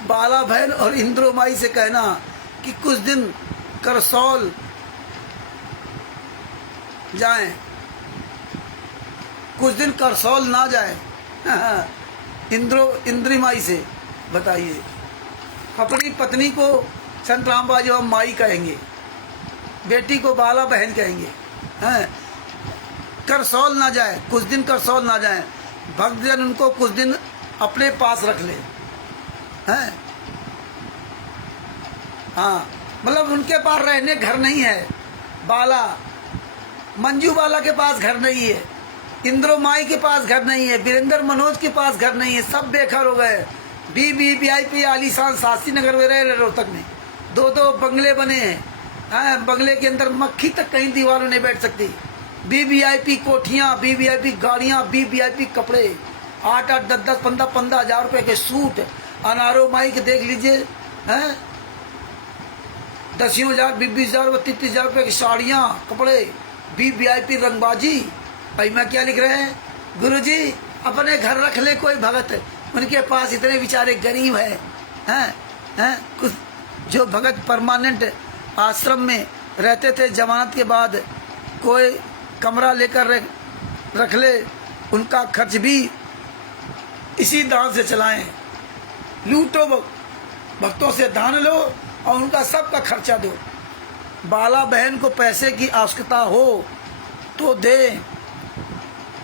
बाला बहन और इंद्रोमाई से कहना कि कुछ दिन करसौल जाएं, कुछ दिन करसौल ना जाए इंद्री माई से। बताइए, अपनी पत्नी को संत राम बाजी हम माई कहेंगे, बेटी को बाला बहन कहेंगे, हैं? करसौल ना जाए, कुछ दिन करसौल ना जाए, भक्तजन उनको कुछ दिन अपने पास रख ले, हैं? हाँ, मतलब उनके पास रहने घर नहीं है। बाला, मंजू बाला के पास घर नहीं है, इंद्रो माई के पास घर नहीं है, वीरेंद्र मनोज के पास घर नहीं है, सब बेघर हो गए। VIP आलीशान शास्त्री नगर में रह रहे, रोहतक में 2-2 बंगले बने हैं। बंगले के अंदर मक्खी तक कहीं दीवारों नहीं बैठ सकती। VIP कोठियाँ, VIP गाड़ियाँ, VIP कपड़े, 8-8, 10-10, 15-15 हज़ार रुपए के सूट। अनारो माई के देख लीजिए, हैं? 10,000, 20,000, 30,000 रुपए की साड़ियाँ, कपड़े, VIP रंगबाजी। भाई मैं क्या लिख रहे हैं? गुरुजी अपने घर रख ले कोई भगत, उनके पास इतने बेचारे गरीब हैं? कुछ जो भगत परमानेंट आश्रम में रहते थे, जमानत के बाद कोई कमरा लेकर रख ले, उनका खर्च भी इसी दान से चलाएं। लूटो, भक्तों से दान लो और उनका सबका खर्चा दो। बाला बहन को पैसे की आवश्यकता हो तो दे।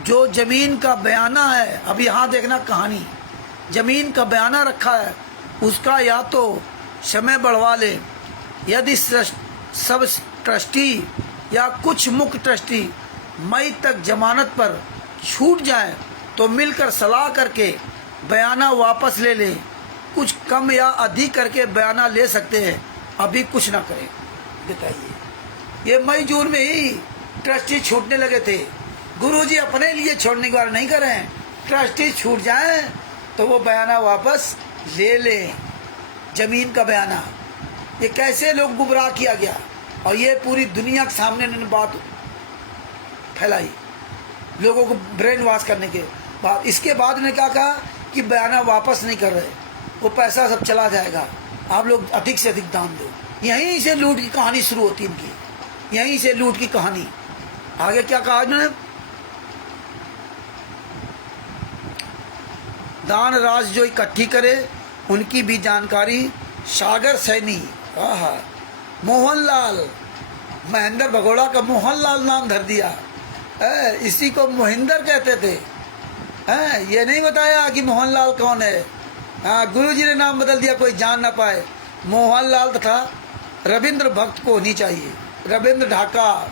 जो जमीन का बयाना है, अब यहाँ देखना कहानी, जमीन का बयाना रखा है उसका या तो समय बढ़वा ले, यदि सब ट्रस्टी या कुछ मुख्य ट्रस्टी मई तक जमानत पर छूट जाए तो मिलकर सलाह करके बयाना वापस ले लें। कुछ कम या अधिक करके बयाना ले सकते हैं, अभी कुछ ना करें। बताइए, ये मई जून में ही ट्रस्टी छूटने लगे थे। गुरुजी अपने लिए छोड़ने की बात नहीं कर रहे हैं, ट्रस्टी छूट जाए तो वो बयाना वापस ले लें, जमीन का बयाना। ये कैसे लोग गुमराह किया गया, और ये पूरी दुनिया के सामने इन्होंने बात फैलाई लोगों को ब्रेन वॉश करने के बाद। इसके बाद उन्होंने क्या कहा कि बयाना वापस नहीं कर रहे, वो पैसा सब चला जाएगा, आप लोग अधिक से अधिक दान दो। यहीं से लूट की कहानी शुरू होती इनकी, यहीं से लूट की कहानी। आगे क्या कहा उन्होंने? दान राशि जो इकट्ठी करे उनकी भी जानकारी सागर सैनी, मोहनलाल, महेंद्र भगोड़ा का मोहनलाल नाम धर दिया, इसी को मोहिंदर कहते थे। ये नहीं बताया कि मोहनलाल कौन है। गुरुजी ने नाम बदल दिया, कोई जान ना पाए। मोहनलाल तथा रविंद्र भक्त को होनी चाहिए, रविंद्र ढाका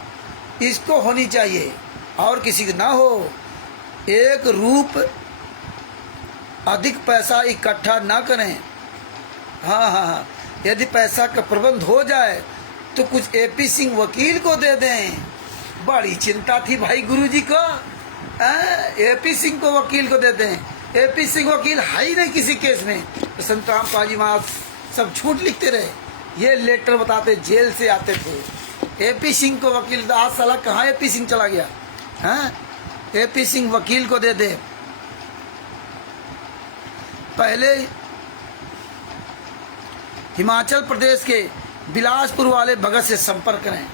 इसको होनी चाहिए, और किसी की ना हो। एक रूप अधिक पैसा इकट्ठा ना करें। हाँ, यदि पैसा का प्रबंध हो जाए तो कुछ AP सिंह वकील को दे दें। बड़ी चिंता थी भाई गुरुजी को, AP सिंह को वकील को दे दें। AP सिंह वकील है ही नहीं किसी केस में। तो संत राम पाजी महाराज सब झूठ लिखते रहे, ये लेटर बताते जेल से आते थे। AP सिंह को वकील, आज साला कहाँ AP सिंह चला गया? AP सिंह वकील को दे दे। पहले हिमाचल प्रदेश के बिलासपुर वाले भगत से संपर्क करें।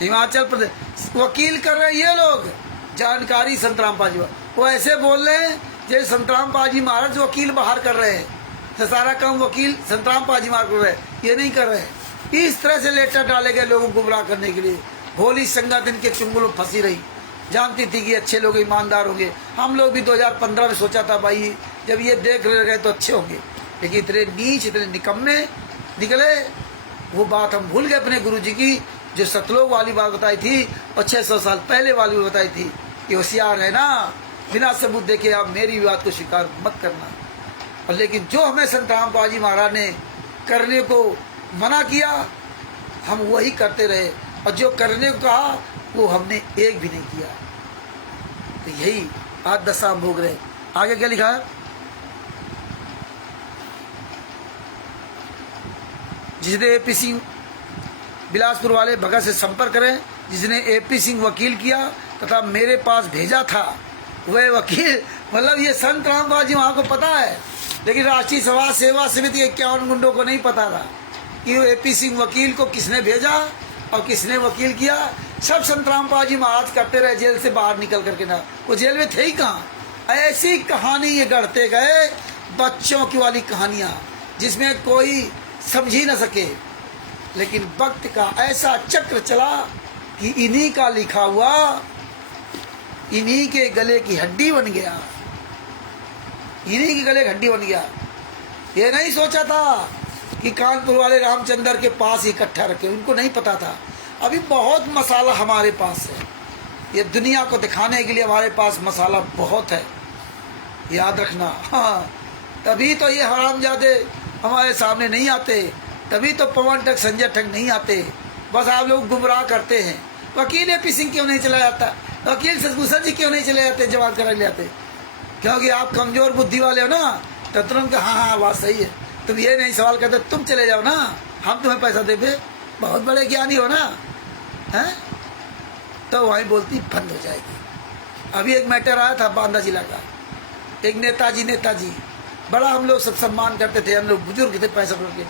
हिमाचल प्रदेश वकील कर रहे हैं ये लोग, जानकारी संतराम पाजी वो ऐसे बोल रहे हैं जैसे संतराम पाजी महाराज वकील बाहर कर रहे हैं, तो सारा काम वकील संतराम पाजी महाराज कर रहे हैं, ये नहीं कर रहे हैं। इस तरह से लेटर डाले गए लोगों को गुमराह करने के लिए। भोली संगत इनके चुंगल में फंसी रही, जानती थी कि अच्छे लोग ईमानदार होंगे। हम लोग भी 2015 में सोचा था भाई जब ये देख रहे गए तो अच्छे होंगे, लेकिन इतने नीच, इतने निकम्मे निकले। वो बात हम भूल गए अपने गुरुजी की, जो सतलोक वाली बात बताई थी और 600 साल पहले वाली बताई थी कि होशियार है ना, बिना सबूत देखे आप मेरी बात को स्वीकार मत करना। और लेकिन जो हमें संत राम पाजी महाराज ने करने को मना किया, हम वही करते रहे, और जो करने को कहा वो हमने एक भी नहीं किया। तो यही आज दशा भोग रहे। आगे क्या लिखा है? जिसने AP सिंह बिलासपुर वाले भगत से संपर्क करें, जिसने AP सिंह वकील किया तथा मेरे पास भेजा था वह वकील। मतलब ये संत रामपाल जी वहाँ को पता है, लेकिन राष्ट्रीय समाज सेवा समिति के 51 गुंडों को नहीं पता था कि वो AP सिंह वकील को किसने भेजा और किसने वकील किया। सब संत रामपाल जी महाराज करते रहे जेल से बाहर निकल करके ना, वो जेल में थे ही कहाँ। ऐसी कहानी ये गढ़ते गए, बच्चों की वाली कहानियां जिसमें कोई समझ ही ना सके। लेकिन वक्त का ऐसा चक्र चला कि इन्हीं का लिखा हुआ इन्हीं के गले की हड्डी बन गया, इन्हीं के गले की हड्डी बन गया। ये नहीं सोचा था कि कानपुर वाले रामचंद्र के पास इकट्ठा रखे, उनको नहीं पता था अभी बहुत मसाला हमारे पास है। ये दुनिया को दिखाने के लिए हमारे पास मसाला बहुत है, याद रखना। हाँ, तभी तो ये हरामजादे हमारे सामने नहीं आते, तभी तो पवन ठग संजय ठग नहीं आते। बस आप लोग गुमराह करते हैं। वकील एपी सिंह क्यों नहीं चला जाता, वकील शशभूषण जी क्यों नहीं चले जाते, जवाब करा ले आते? क्योंकि आप कमजोर बुद्धि वाले हो ना, तो तुरंत हाँ बात सही है, तुम ये नहीं सवाल करते, तुम चले जाओ ना, हम तुम्हें पैसा देंगे, बहुत बड़े ज्ञानी हो ना, हैं? तो वहीं बोलती बंद हो जाएगी। अभी एक मैटर आया था बांदा जिला का, एक नेताजी बड़ा हम लोग सब सम्मान करते थे, हम लोग बुजुर्ग थे पैसा बोल के,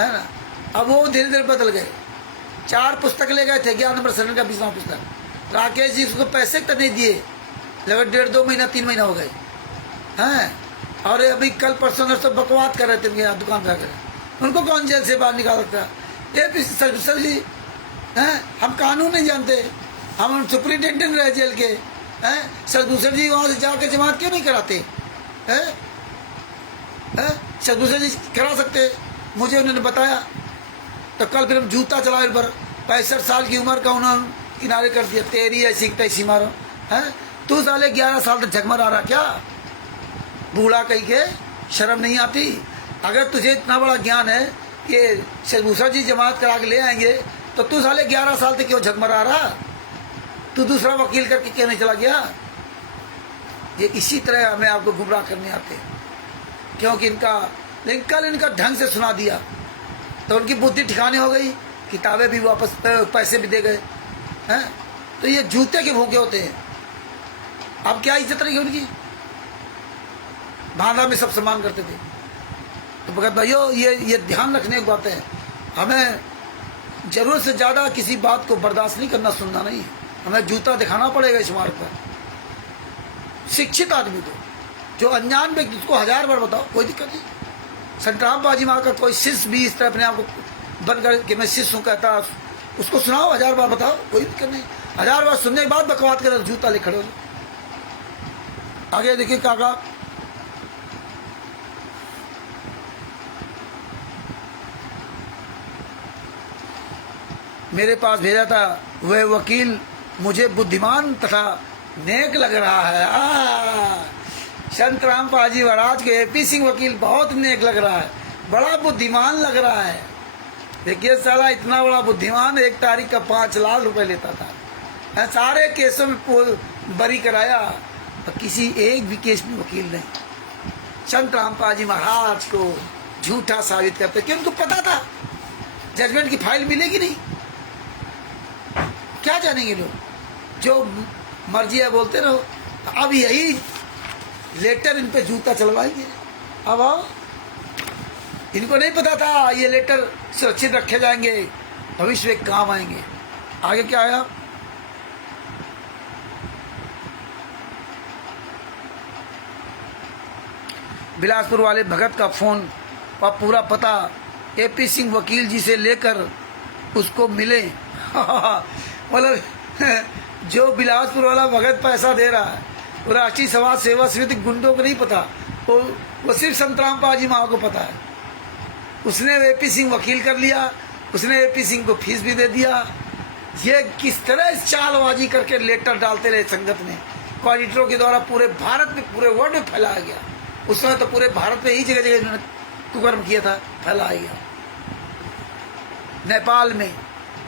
है ना। अब वो धीरे धीरे बदल गए। 4 पुस्तक ले गए थे, 11 नंबर सरन का 20वां पुस्तक। राकेश जी उसको पैसे तक नहीं दिए, लगभग 1.5-2 महीना 3 महीना हो गए हैं। और अभी कल परसों नरसों बकवाद कर रहे थे यहाँ दुकान पर, उनको कौन जेल से बाहर निकाल सकता? ये सर जी हैं, हम कानून नहीं जानते, हम सुप्रिंटेंडेंट रहे जेल के हैं। शशभूषण जी वहाँ से जाकर जमात क्यों नहीं कराते हैं? शशभूषण जी करा सकते, मुझे उन्होंने बताया। तो कल फिर हम जूता चलाए पर 65 साल की उम्र का उन्होंने किनारे कर दिया, तेरी ऐसी तैसी मारो हैं। तू साले 11 साल तक झकमरा रहा क्या, बूढ़ा कहीं के, शर्म नहीं आती? अगर तुझे इतना बड़ा ज्ञान है कि शशभूषण जी जमात करा के ले आएंगे, तो तू साले 11 साल तक क्यों झकमरा रहा? तू दूसरा वकील करके क्यों नहीं चला गया? ये इसी तरह हमें आपको गुमराह करने आते, क्योंकि लेकिन कल इनका ढंग से सुना दिया तो उनकी बुद्धि ठिकाने हो गई, किताबें भी वापस, पैसे भी दे गए हैं। तो ये जूते के भूखे होते हैं। अब क्या इज्जत रही उनकी? बांदा में सब सम्मान करते थे। तो भगत भाइयों, ये ध्यान रखने की बात है, हमें जरूरत से ज्यादा किसी बात को बर्दाश्त नहीं करना, सुनना नहीं, हमें जूता दिखाना पड़ेगा इस मार्ग पर। शिक्षित आदमी को, जो अनजान व्यक्ति, उसको 1000 बार बताओ, कोई दिक्कत नहीं। संत रामपाल जी महाराज का कोई शिष्य भी इस तरह अपने आप को बनकर कि मैं शिष्य हूँ कहता, उसको सुनाओ, 1000 बार बताओ, कोई दिक्कत नहीं। 1000 बार सुनने के बाद बकवाद कर जूता ले खड़े हो। आगे देखिए काका, मेरे पास भेजा था वह वकील, मुझे बुद्धिमान तथा नेक लग रहा है। संत रामपाल जी महाराज के एपी सिंह वकील बहुत नेक लग रहा है, बड़ा बुद्धिमान लग रहा है। देखिए साला इतना बड़ा बुद्धिमान, 1 तारीख का 5 लाख रुपए लेता था, सारे केसों में बरी कराया, किसी एक भी केस में वकील नहीं। संत रामपाल जी महाराज को झूठा साबित करते, क्योंकि उनको पता था जजमेंट की फाइल मिलेगी नहीं। क्या जानेंगे लोग, जो मर्जी है बोलते रहो। अब यही लेटर इन पे जूता चलवाएंगे। अब आओ, इनको नहीं पता था ये लेटर सुरक्षित रखे जाएंगे, भविष्य में काम आएंगे। आगे क्या आया? बिलासपुर वाले भगत का फोन और पूरा पता एपी सिंह वकील जी से लेकर उसको मिले। मतलब जो बिलासपुर वाला भगत पैसा दे रहा है, वो राष्ट्रीय समाज सेवा समिति गुंडों को नहीं पता, वो सिर्फ संत रामपाल जी महाराज को पता है। उसने एपी सिंह वकील कर लिया, उसने एपी सिंह को फीस भी दे दिया। ये किस तरह चालबाजी करके लेटर डालते रहे संगत में, ऑडिटरों के द्वारा पूरे भारत में, पूरे वर्ल्ड में फैलाया गया। उस समय तो पूरे भारत में ही जगह जगह इन्होंने कुकर्म किया था, फैलाया गया। नेपाल में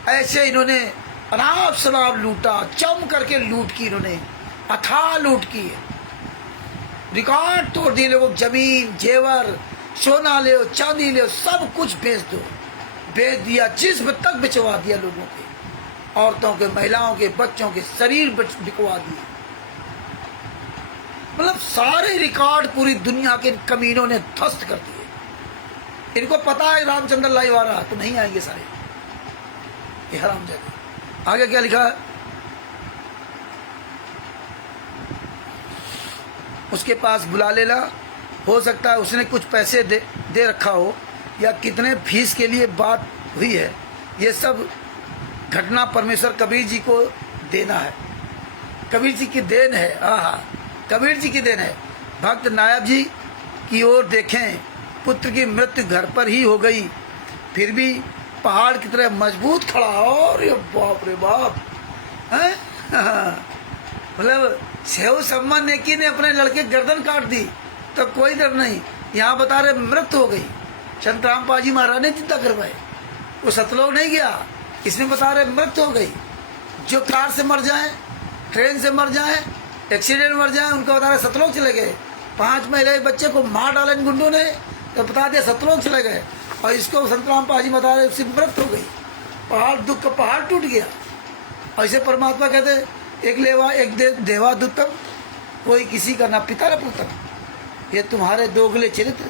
ऐसे इन्होंने अनाप शनाप लूटा, चम करके लूट की, इन्होंने अथाह लूट की है। रिकॉर्ड तोड़ दिए लोगों, जमीन जेवर सोना ले, चांदी ले, सब कुछ बेच दिया, जिस्म तक बिचवा दिया लोगों के, औरतों के, महिलाओं के, बच्चों के शरीर बिकवा दिए। मतलब सारे रिकॉर्ड पूरी दुनिया के कमीनों ने ध्वस्त कर दिए। इनको पता है रामचंद्र लाइव आ रहा, तो नहीं आएंगे सारे ये हरामजादे। आगे क्या लिखा है? उसके पास बुला लेना। हो सकता है उसने कुछ पैसे दे रखा हो, या कितने फीस के लिए बात हुई है। ये सब घटना परमेश्वर कबीर जी को देना है, कबीर जी की देन है। आहा, कबीर जी की देन है। भक्त नायब जी की ओर देखें, पुत्र की मृत्यु घर पर ही हो गई, फिर भी पहाड़ की तरह मजबूत खड़ा। और ये बाप रे बाप, मतलब सेव सम्मान नेकी ने अपने लड़के गर्दन काट दी, तब कोई डर नहीं। यहाँ बता रहे मृत्यु हो गई, संत रामपाल जी महाराज ने चिंता करवाए, वो सतलोक नहीं गया। इसमें बता रहे मृत्यु हो गई। जो कार से मर जाए, ट्रेन से मर जाए, एक्सीडेंट मर जाए, उनको बता रहे सतलोक चले गए। 5 महीने बच्चे को मार डाला इन गुंडों ने, तो बता दिया सतलोक चले गए। और इसको संत रामपाल जी बता रहे उसकी मृत्यु हो गई, पहाड़ दुख का पहाड़ टूट गया। ऐसे परमात्मा कहते एक लेवा एक देवा दुत्तम, कोई किसी का ना पिता ना पुत्र। ये तुम्हारे दोगले चरित्र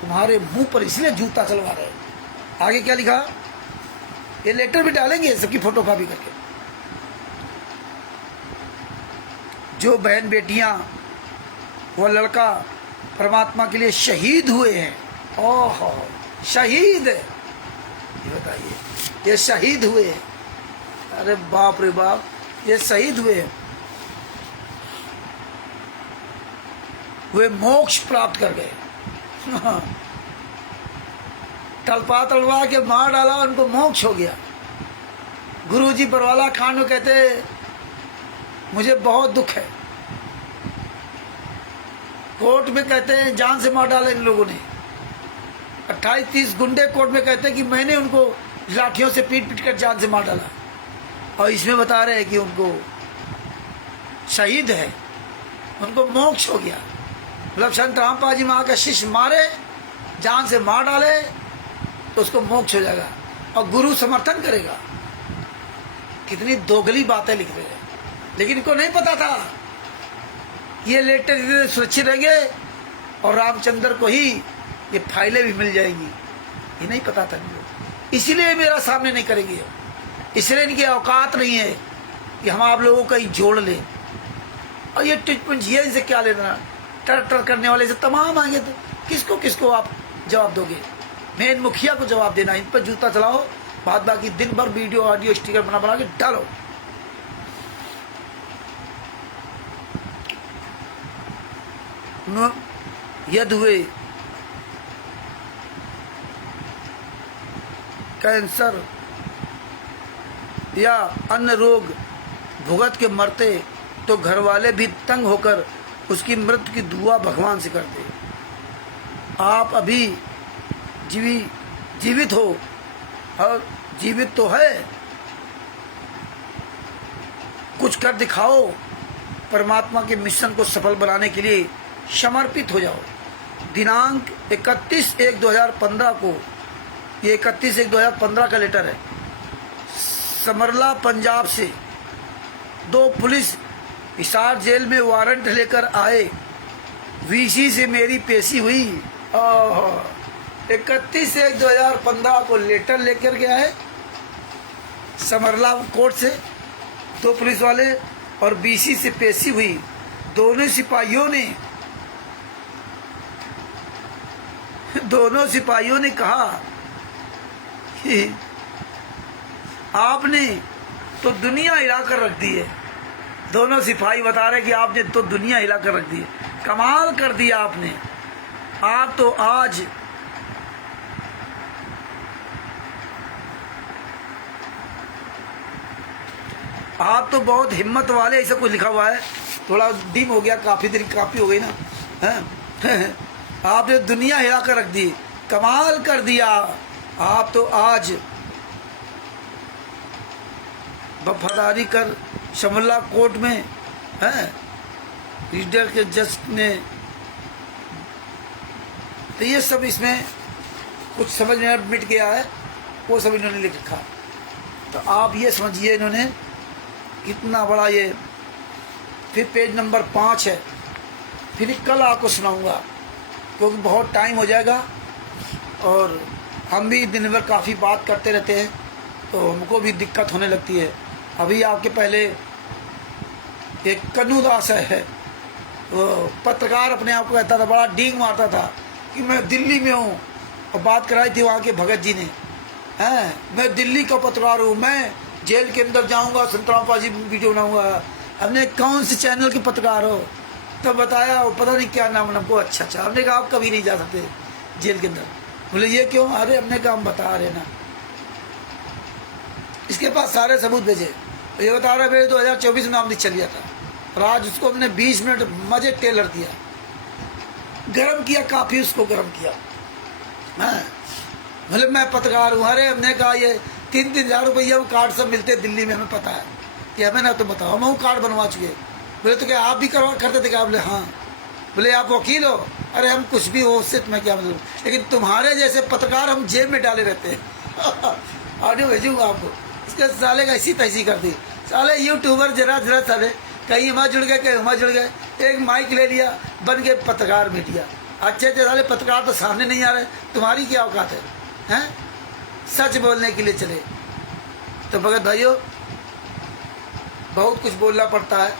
तुम्हारे मुंह पर इसलिए जूता चलवा रहे। आगे क्या लिखा, ये लेटर भी डालेंगे सबकी फोटो कॉपी करके। जो बहन बेटियां वो लड़का परमात्मा के लिए शहीद हुए हैं, ओहो शहीद, ये बताइए, ये शहीद हुए हैं। अरे बाप रे बाप, ये शहीद हुए हैं, वे मोक्ष प्राप्त कर गए। तलवा के मार डाला, उनको मोक्ष हो गया। गुरुजी बरवाला खान कहते मुझे बहुत दुख है, कोर्ट में कहते हैं जान से मार डाला इन लोगों ने। 28-30 गुंडे कोर्ट में कहते हैं कि मैंने उनको लाठियों से पीट पीट कर जान से मार डाला। और इसमें बता रहे हैं कि उनको शहीद है, उनको मोक्ष हो गया। मतलब संत रामपाल जी महाराज का शिष्य मारे, जान से मार डाले, तो उसको मोक्ष हो जाएगा और गुरु समर्थन करेगा। कितनी दोगली बातें लिख रहे हैं, लेकिन इनको नहीं पता था ये लेटर सुरक्षित रहेंगे और रामचंद्र को ही ये फाइलें भी मिल जाएंगी। ये नहीं पता था इनको, इसीलिए मेरा सामने नहीं करेंगे, इसलिए इनकी औकात नहीं है कि हम आप लोगों का ही जोड़ लें। और ये ट्रीटमेंट ये इनसे क्या लेना, टर करने वाले से तमाम आएंगे, तो किसको किसको आप जवाब दोगे? मेन मुखिया को जवाब देना, इन पर जूता चलाओ, बाद बाकी दिन भर वीडियो ऑडियो स्टिकर बना के डालो। यदि हुए कैंसर या अन्य रोग भुगत के मरते, तो घर वाले भी तंग होकर उसकी मृत्यु की दुआ भगवान से करते। आप अभी जीवित हो और जीवित तो है, कुछ कर दिखाओ, परमात्मा के मिशन को सफल बनाने के लिए समर्पित हो जाओ। दिनांक 31/1/2015 को, ये 31/1/2015 का लेटर है, समरला पंजाब से 2 पुलिस हिसार जेल में वारंट लेकर आए। वीसी से मेरी पेशी हुई। 31/1/2015 को लेटर लेकर के आए समरला कोर्ट से 2 पुलिस वाले, और बीसी से पेशी हुई। दोनों सिपाहियों ने कहा कि आपने तो दुनिया हिला कर रख दी है। दोनों सिपाही बता रहे कि आपने तो दुनिया हिला कर रख दी है, कमाल कर दिया आपने। आप तो आज आप तो बहुत हिम्मत वाले, ऐसा कुछ लिखा हुआ है, थोड़ा डिम हो गया, काफी देर काफी हो गई ना, है? आपने दुनिया हिला कर रख दी, कमाल कर दिया। आप तो आज वफादारी कर समरला कोर्ट में है, रीडर के जज ने, तो ये सब इसमें कुछ समझ में मिट गया है, वो सब इन्होंने लिख रखा। तो आप ये समझिए इन्होंने कितना बड़ा ये। फिर पेज नंबर 5 है, फिर कल आपको सुनाऊंगा क्योंकि बहुत टाइम हो जाएगा, और हम भी दिन भर काफ़ी बात करते रहते हैं, तो हमको भी दिक्कत होने लगती है। अभी आपके पहले एक कन्नू दास है, वो पत्रकार अपने आप को कहता था, बड़ा डींग मारता था कि मैं दिल्ली में हूँ, और बात कराई थी वहाँ के भगत जी ने, हैं मैं दिल्ली का पत्रकार हूँ, मैं जेल के अंदर जाऊँगा, संतराम पाजी वीडियो बनाऊँगा। हमने कौन से चैनल के पत्रकार हो? तो बताया वो पता नहीं क्या नाम हमको। अच्छा, हमने कहा आप कभी नहीं जा सकते जेल के अंदर। बोले ये क्यों? अरे हमने कहा हम बता रहे ना, इसके पास सारे सबूत भेजे। ये बता रहा मेरे 2024 में नाम चल गया था, और आज उसको हमने 20 मिनट मजे टेलर दिया, गरम किया, काफ़ी उसको गरम किया। हाँ बोले मैं पत्रकार हूँ। अरे हमने कहा ये 3-3 हज़ार रुपया वो कार्ड सब मिलते हैं दिल्ली में, हमें पता है कि हमें ना, तो बताओ हम वो कार्ड बनवा चुके। बोले तो क्या आप भी करवा करते थे क्या? बोले हाँ। बोले आप वकील हो? अरे हम कुछ भी हो, उससे तुम्हें क्या मतलब, लेकिन तुम्हारे जैसे पत्रकार हम जेब में डाले रहते हैं। ऑडियो भेजूंगा आपको। इसके साले का ऐसी तैसी कर दी। साले यूट्यूबर जरा साले कहीं वहाँ जुड़ गए, कहीं वहाँ जुड़ गए, एक माइक ले लिया, बन गए पत्रकार मीडिया। अच्छे साले पत्रकार तो सामने नहीं आ रहे, तुम्हारी क्या औकात है? हैं सच बोलने के लिए चले। तो भगत भाइयों बहुत कुछ बोलना पड़ता है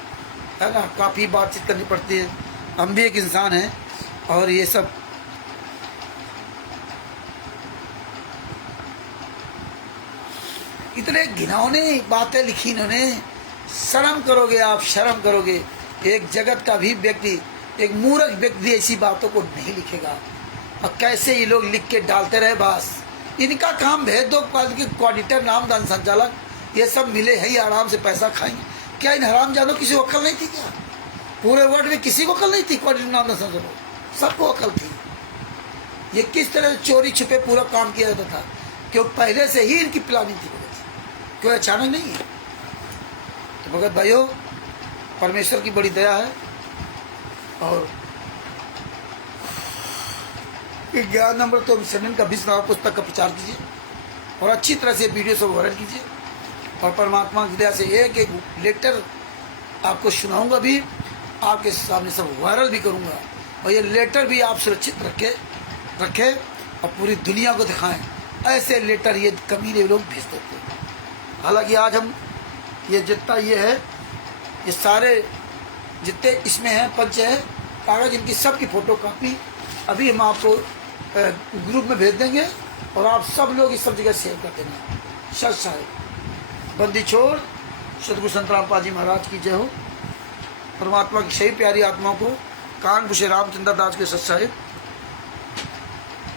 ना, काफ़ी बातचीत करनी पड़ती है, हम भी एक इंसान हैं। और ये सब इतने घिनौने बातें लिखी इन्होंने, शर्म करोगे आप, शर्म करोगे। एक जगत का भी व्यक्ति, एक मूर्ख व्यक्ति ऐसी बातों को नहीं लिखेगा। और कैसे ये लोग लिख के डालते रहे, बस इनका काम भेज दो ऑडिटर, नामदान संचालक, ये सब मिले है ही आराम से पैसा खाएंगे। क्या इन हरामजादों किसी को अकल नहीं थी क्या? पूरे वर्ल्ड में किसी को अकल नहीं थी? ऑडिटर, नामदान संचालक सबको अकल थी। ये किस तरह चोरी छुपे पूरा काम किया जाता था, क्योंकि पहले से ही इनकी प्लानिंग थी, कोई अचानक नहीं है। तो भगत भाइयों परमेश्वर की बड़ी दया है, और ज्ञान नंबर तो सेवन का 20 पुस्तक का प्रचार कीजिए, और अच्छी तरह से वीडियो सब वायरल कीजिए, और परमात्मा की दया से एक एक लेटर आपको सुनाऊंगा भी, आपके सामने सब वायरल भी करूंगा। और ये लेटर भी आप सुरक्षित रखें और पूरी दुनिया को दिखाएं। ऐसे लेटर ये कमीने लोग भेज देते हैं। हालांकि आज हम ये जितना ये है, ये सारे जितने इसमें हैं पंच है कागज, इनकी सब की फोटो कापी अभी हम आपको ग्रुप में भेज देंगे, और आप सब लोग इस सब जगह शेयर कर देना। सच साहेब बंदी छोड़ सतगुरु संतराम पाजी महाराज की जय हो। परमात्मा की सही प्यारी आत्माओं को कानपुर से रामचंद्र दास के सच साहिब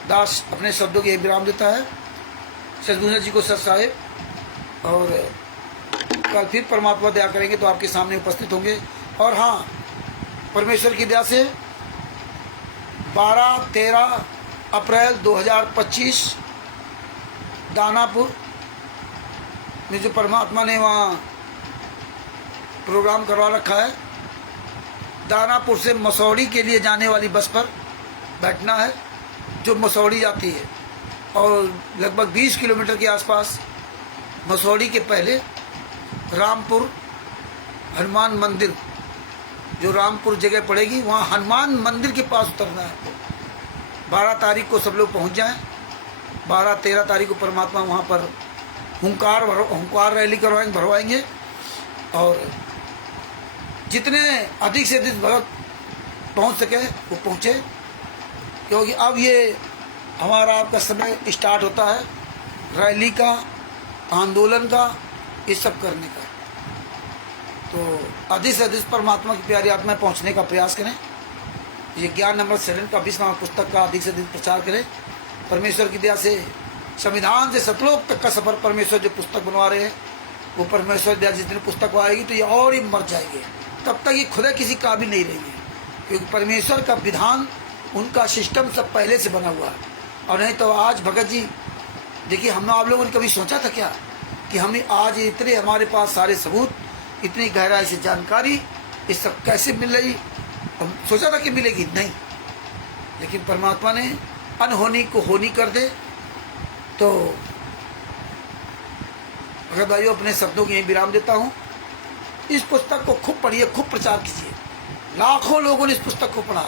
दास अपने शब्दों के विराम देता है। सदगुरु जी को सच साहिब, और कल फिर परमात्मा दया करेंगे तो आपके सामने उपस्थित होंगे। और हाँ, परमेश्वर की दया से 12-13 अप्रैल 2025 दानापुर में जो परमात्मा ने वहाँ प्रोग्राम करवा रखा है, दानापुर से मसौड़ी के लिए जाने वाली बस पर बैठना है, जो मसौड़ी जाती है, और लगभग 20 किलोमीटर के आसपास मसौड़ी के पहले रामपुर हनुमान मंदिर, जो रामपुर जगह पड़ेगी, वहाँ हनुमान मंदिर के पास उतरना है आपको। 12 तारीख को सब लोग पहुँच जाएं। 12-13 तारीख को परमात्मा वहाँ पर हुंकार रैली भरवाएंगे, और जितने अधिक से अधिक भक्त पहुँच सके वो पहुँचे, क्योंकि अब ये हमारा आपका समय स्टार्ट होता है रैली का, आंदोलन का, ये सब करने का। तो अधिक से अधिक परमात्मा की प्यारी आत्मा पहुंचने का प्रयास करें। ये ज्ञान नंबर 7 का 20वां पुस्तक का अधिक से अधिक प्रचार करें। परमेश्वर की दया से संविधान से सतलोक तक का सफर परमेश्वर जो पुस्तक बनवा रहे हैं, वो परमेश्वर दया जिस दिन पुस्तक आएगी तो ये और ही मर जाएंगे, तब तक ये खुदा किसी काबिल नहीं रहेंगे, क्योंकि परमेश्वर का विधान, उनका सिस्टम सब पहले से बना हुआ है। और नहीं तो आज भगत जी देखिए, हम आप लोगों ने कभी सोचा था क्या कि हमें आज इतने हमारे पास सारे सबूत, इतनी गहराई से जानकारी, ये सब कैसे मिल रही? हम सोचा था कि मिलेगी नहीं, लेकिन परमात्मा ने अनहोनी को होनी कर दे। तो अगर भाइयों अपने शब्दों की यही विराम देता हूँ। इस पुस्तक को खूब पढ़िए, खूब प्रचार कीजिए। लाखों लोगों ने इस पुस्तक को पढ़ा,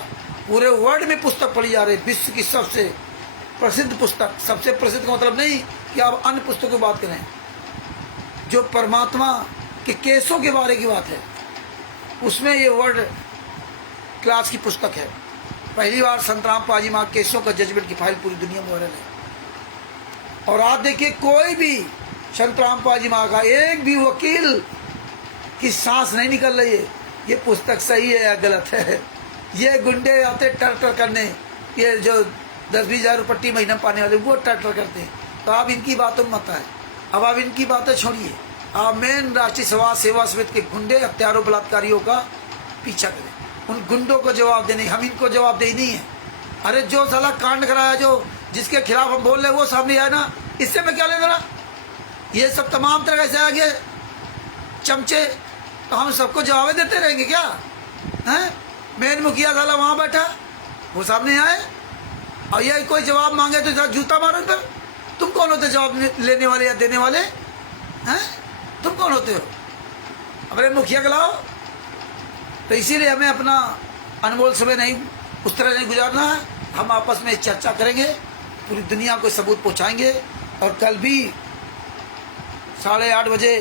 पूरे वर्ल्ड में पुस्तक पढ़ी जा रही है। विश्व की सबसे प्रसिद्ध पुस्तक, सबसे प्रसिद्ध का मतलब नहीं कि आप अन्य पुस्तकों की बात करें, जो परमात्मा के केसों के बारे की बात है, उसमें ये वर्ड क्लास की पुस्तक है। पहली बार संत रामपाल जी महाराज केसों का जजमेंट की फाइल पूरी दुनिया में वायरल है। और आप देखिए कोई भी संत रामपाल जी महाराज का एक भी वकील की सांस नहीं निकल रही है ये पुस्तक सही है या गलत है। ये गुंडे आते टर करने, ये जो 10-20 हज़ार पट्टी महीना पाने वाले वो टर करते हैं। तो आप इनकी बातों में मत आए। अब आप इनकी बातें छोड़िए, आप मेन राष्ट्रीय समाज सेवा समिति के गुंडे हत्यारों बलात्कारियों का पीछा करें। उन गुंडों को जवाब देने, हम इनको जवाब दे नहीं है। अरे जो साला कांड कराया, जो जिसके खिलाफ हम बोल रहे हैं वो सामने आया ना, इससे मैं क्या लेना। ये सब तमाम तरह से आगे चमचे, तो हम सबको जवाब देते रहेंगे क्या? हैं? मेन मुखिया साला वहाँ बैठा, वो सामने आए और ये कोई जवाब मांगे तो जूता मारो इन पर। तुम कौन होते जवाब लेने वाले या देने वाले? हैं? तुम कौन होते हो? अपने मुखिया को लाओ। तो इसीलिए हमें अपना अनमोल समय नहीं उस तरह नहीं गुजारना है। हम आपस में चर्चा करेंगे, पूरी दुनिया को सबूत पहुंचाएंगे। और कल भी 8:30 बजे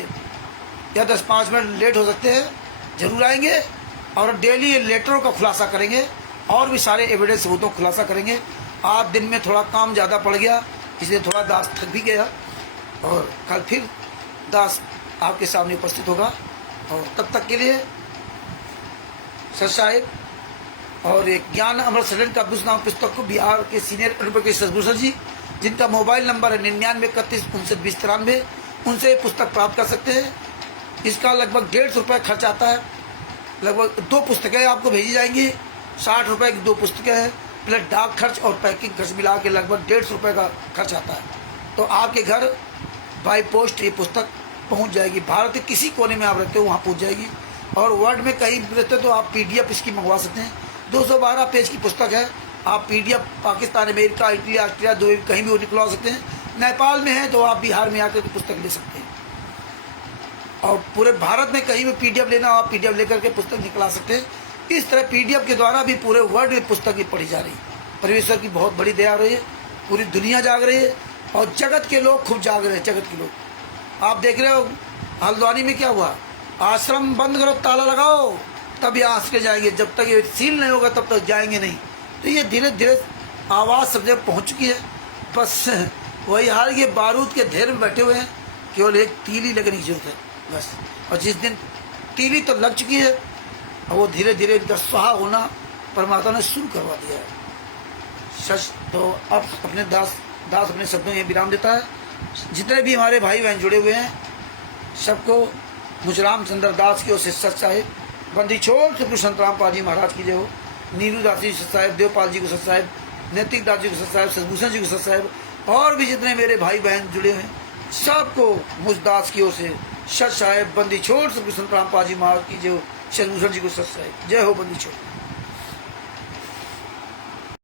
या 10-5 मिनट लेट हो सकते हैं, जरूर आएंगे और डेली लेटरों का खुलासा करेंगे और भी सारे एविडेंस सबूतों का खुलासा करेंगे। आज दिन में थोड़ा काम ज़्यादा पड़ गया, इसलिए थोड़ा दास थक भी गया और कल फिर दास आपके सामने उपस्थित होगा। और तब तक के लिए सर साहिब और एक ज्ञान अमृत सदन का अब्दुल नाम पुस्तक को बिहार के सीनियर एडवोकेट सदगुरु जी, जिनका मोबाइल नंबर है 9931592093, उनसे ये पुस्तक प्राप्त कर सकते हैं। इसका लगभग 150 रुपये खर्च आता है। लगभग 2 पुस्तकें आपको भेजी जाएंगी, 60 रुपये की 2 पुस्तकें हैं, प्लस डाक खर्च और पैकिंग खर्च मिला के लगभग 150 रुपये का खर्च आता है। तो आपके घर बाई पोस्ट ये पुस्तक पहुंच जाएगी। भारत के किसी कोने में आप रहते हो वहाँ पहुँच जाएगी। और वर्ल्ड में कहीं रहते तो आप PDF इसकी मंगवा सकते हैं। 212 पेज की पुस्तक है। आप PDF Pakistan, America, Italy, Australia, Dubai कहीं भी वो निकलवा सकते हैं। नेपाल में है तो आप बिहार में आकर पुस्तक ले सकते हैं। और पूरे भारत में कहीं भी PDF लेना हो आप PDF लेकर के पुस्तक निकला सकते हैं। इस तरह PDF के द्वारा भी पूरे वर्ल्ड में पुस्तक भी पढ़ी जा रही है। परमेश्वर की बहुत बड़ी दया रही है, पूरी दुनिया जाग रही है और जगत के लोग खूब जाग रहे हैं। जगत के लोग आप देख रहे हो हल्द्वानी में क्या हुआ, आश्रम बंद करो, ताला लगाओ, तब ये आश्रय जाएंगे। जब तक ये सील नहीं होगा तब तक जाएंगे नहीं। तो ये धीरे धीरे आवाज़ सब जगह पहुँच चुकी है। बस वही हाल, ये बारूद के ढेर में बैठे हुए हैं, केवल एक तीली लगने की जरूरत है बस। और जिस दिन तीली तो लग चुकी है और वो धीरे धीरे इनका स्वाहा होना परमात्मा ने शुरू करवा दिया है। सच तो अब अपने दास अपने शब्दों में विराम देता है। जितने भी हमारे भाई बहन जुड़े हुए हैं सबको मुझे रामचंद्र दास की ओर से सच साहिब, बंदी छोड़ से संत रामपाल जी महाराज की जय हो, नीरू दास जी सच साहिब, देवपाल जी को सच साहिब, नैतिक दास जी को सच साहिब, सदभूषण जी को सच साहिब और भी जितने मेरे भाई बहन जुड़े हैं सबको मुझ दास की ओर से सच साहिब, बंदी छोड़ से संत रामपाल जी महाराज की जय हो, सदभूषण जी को सच साहिब, जय हो बंदी छोड़।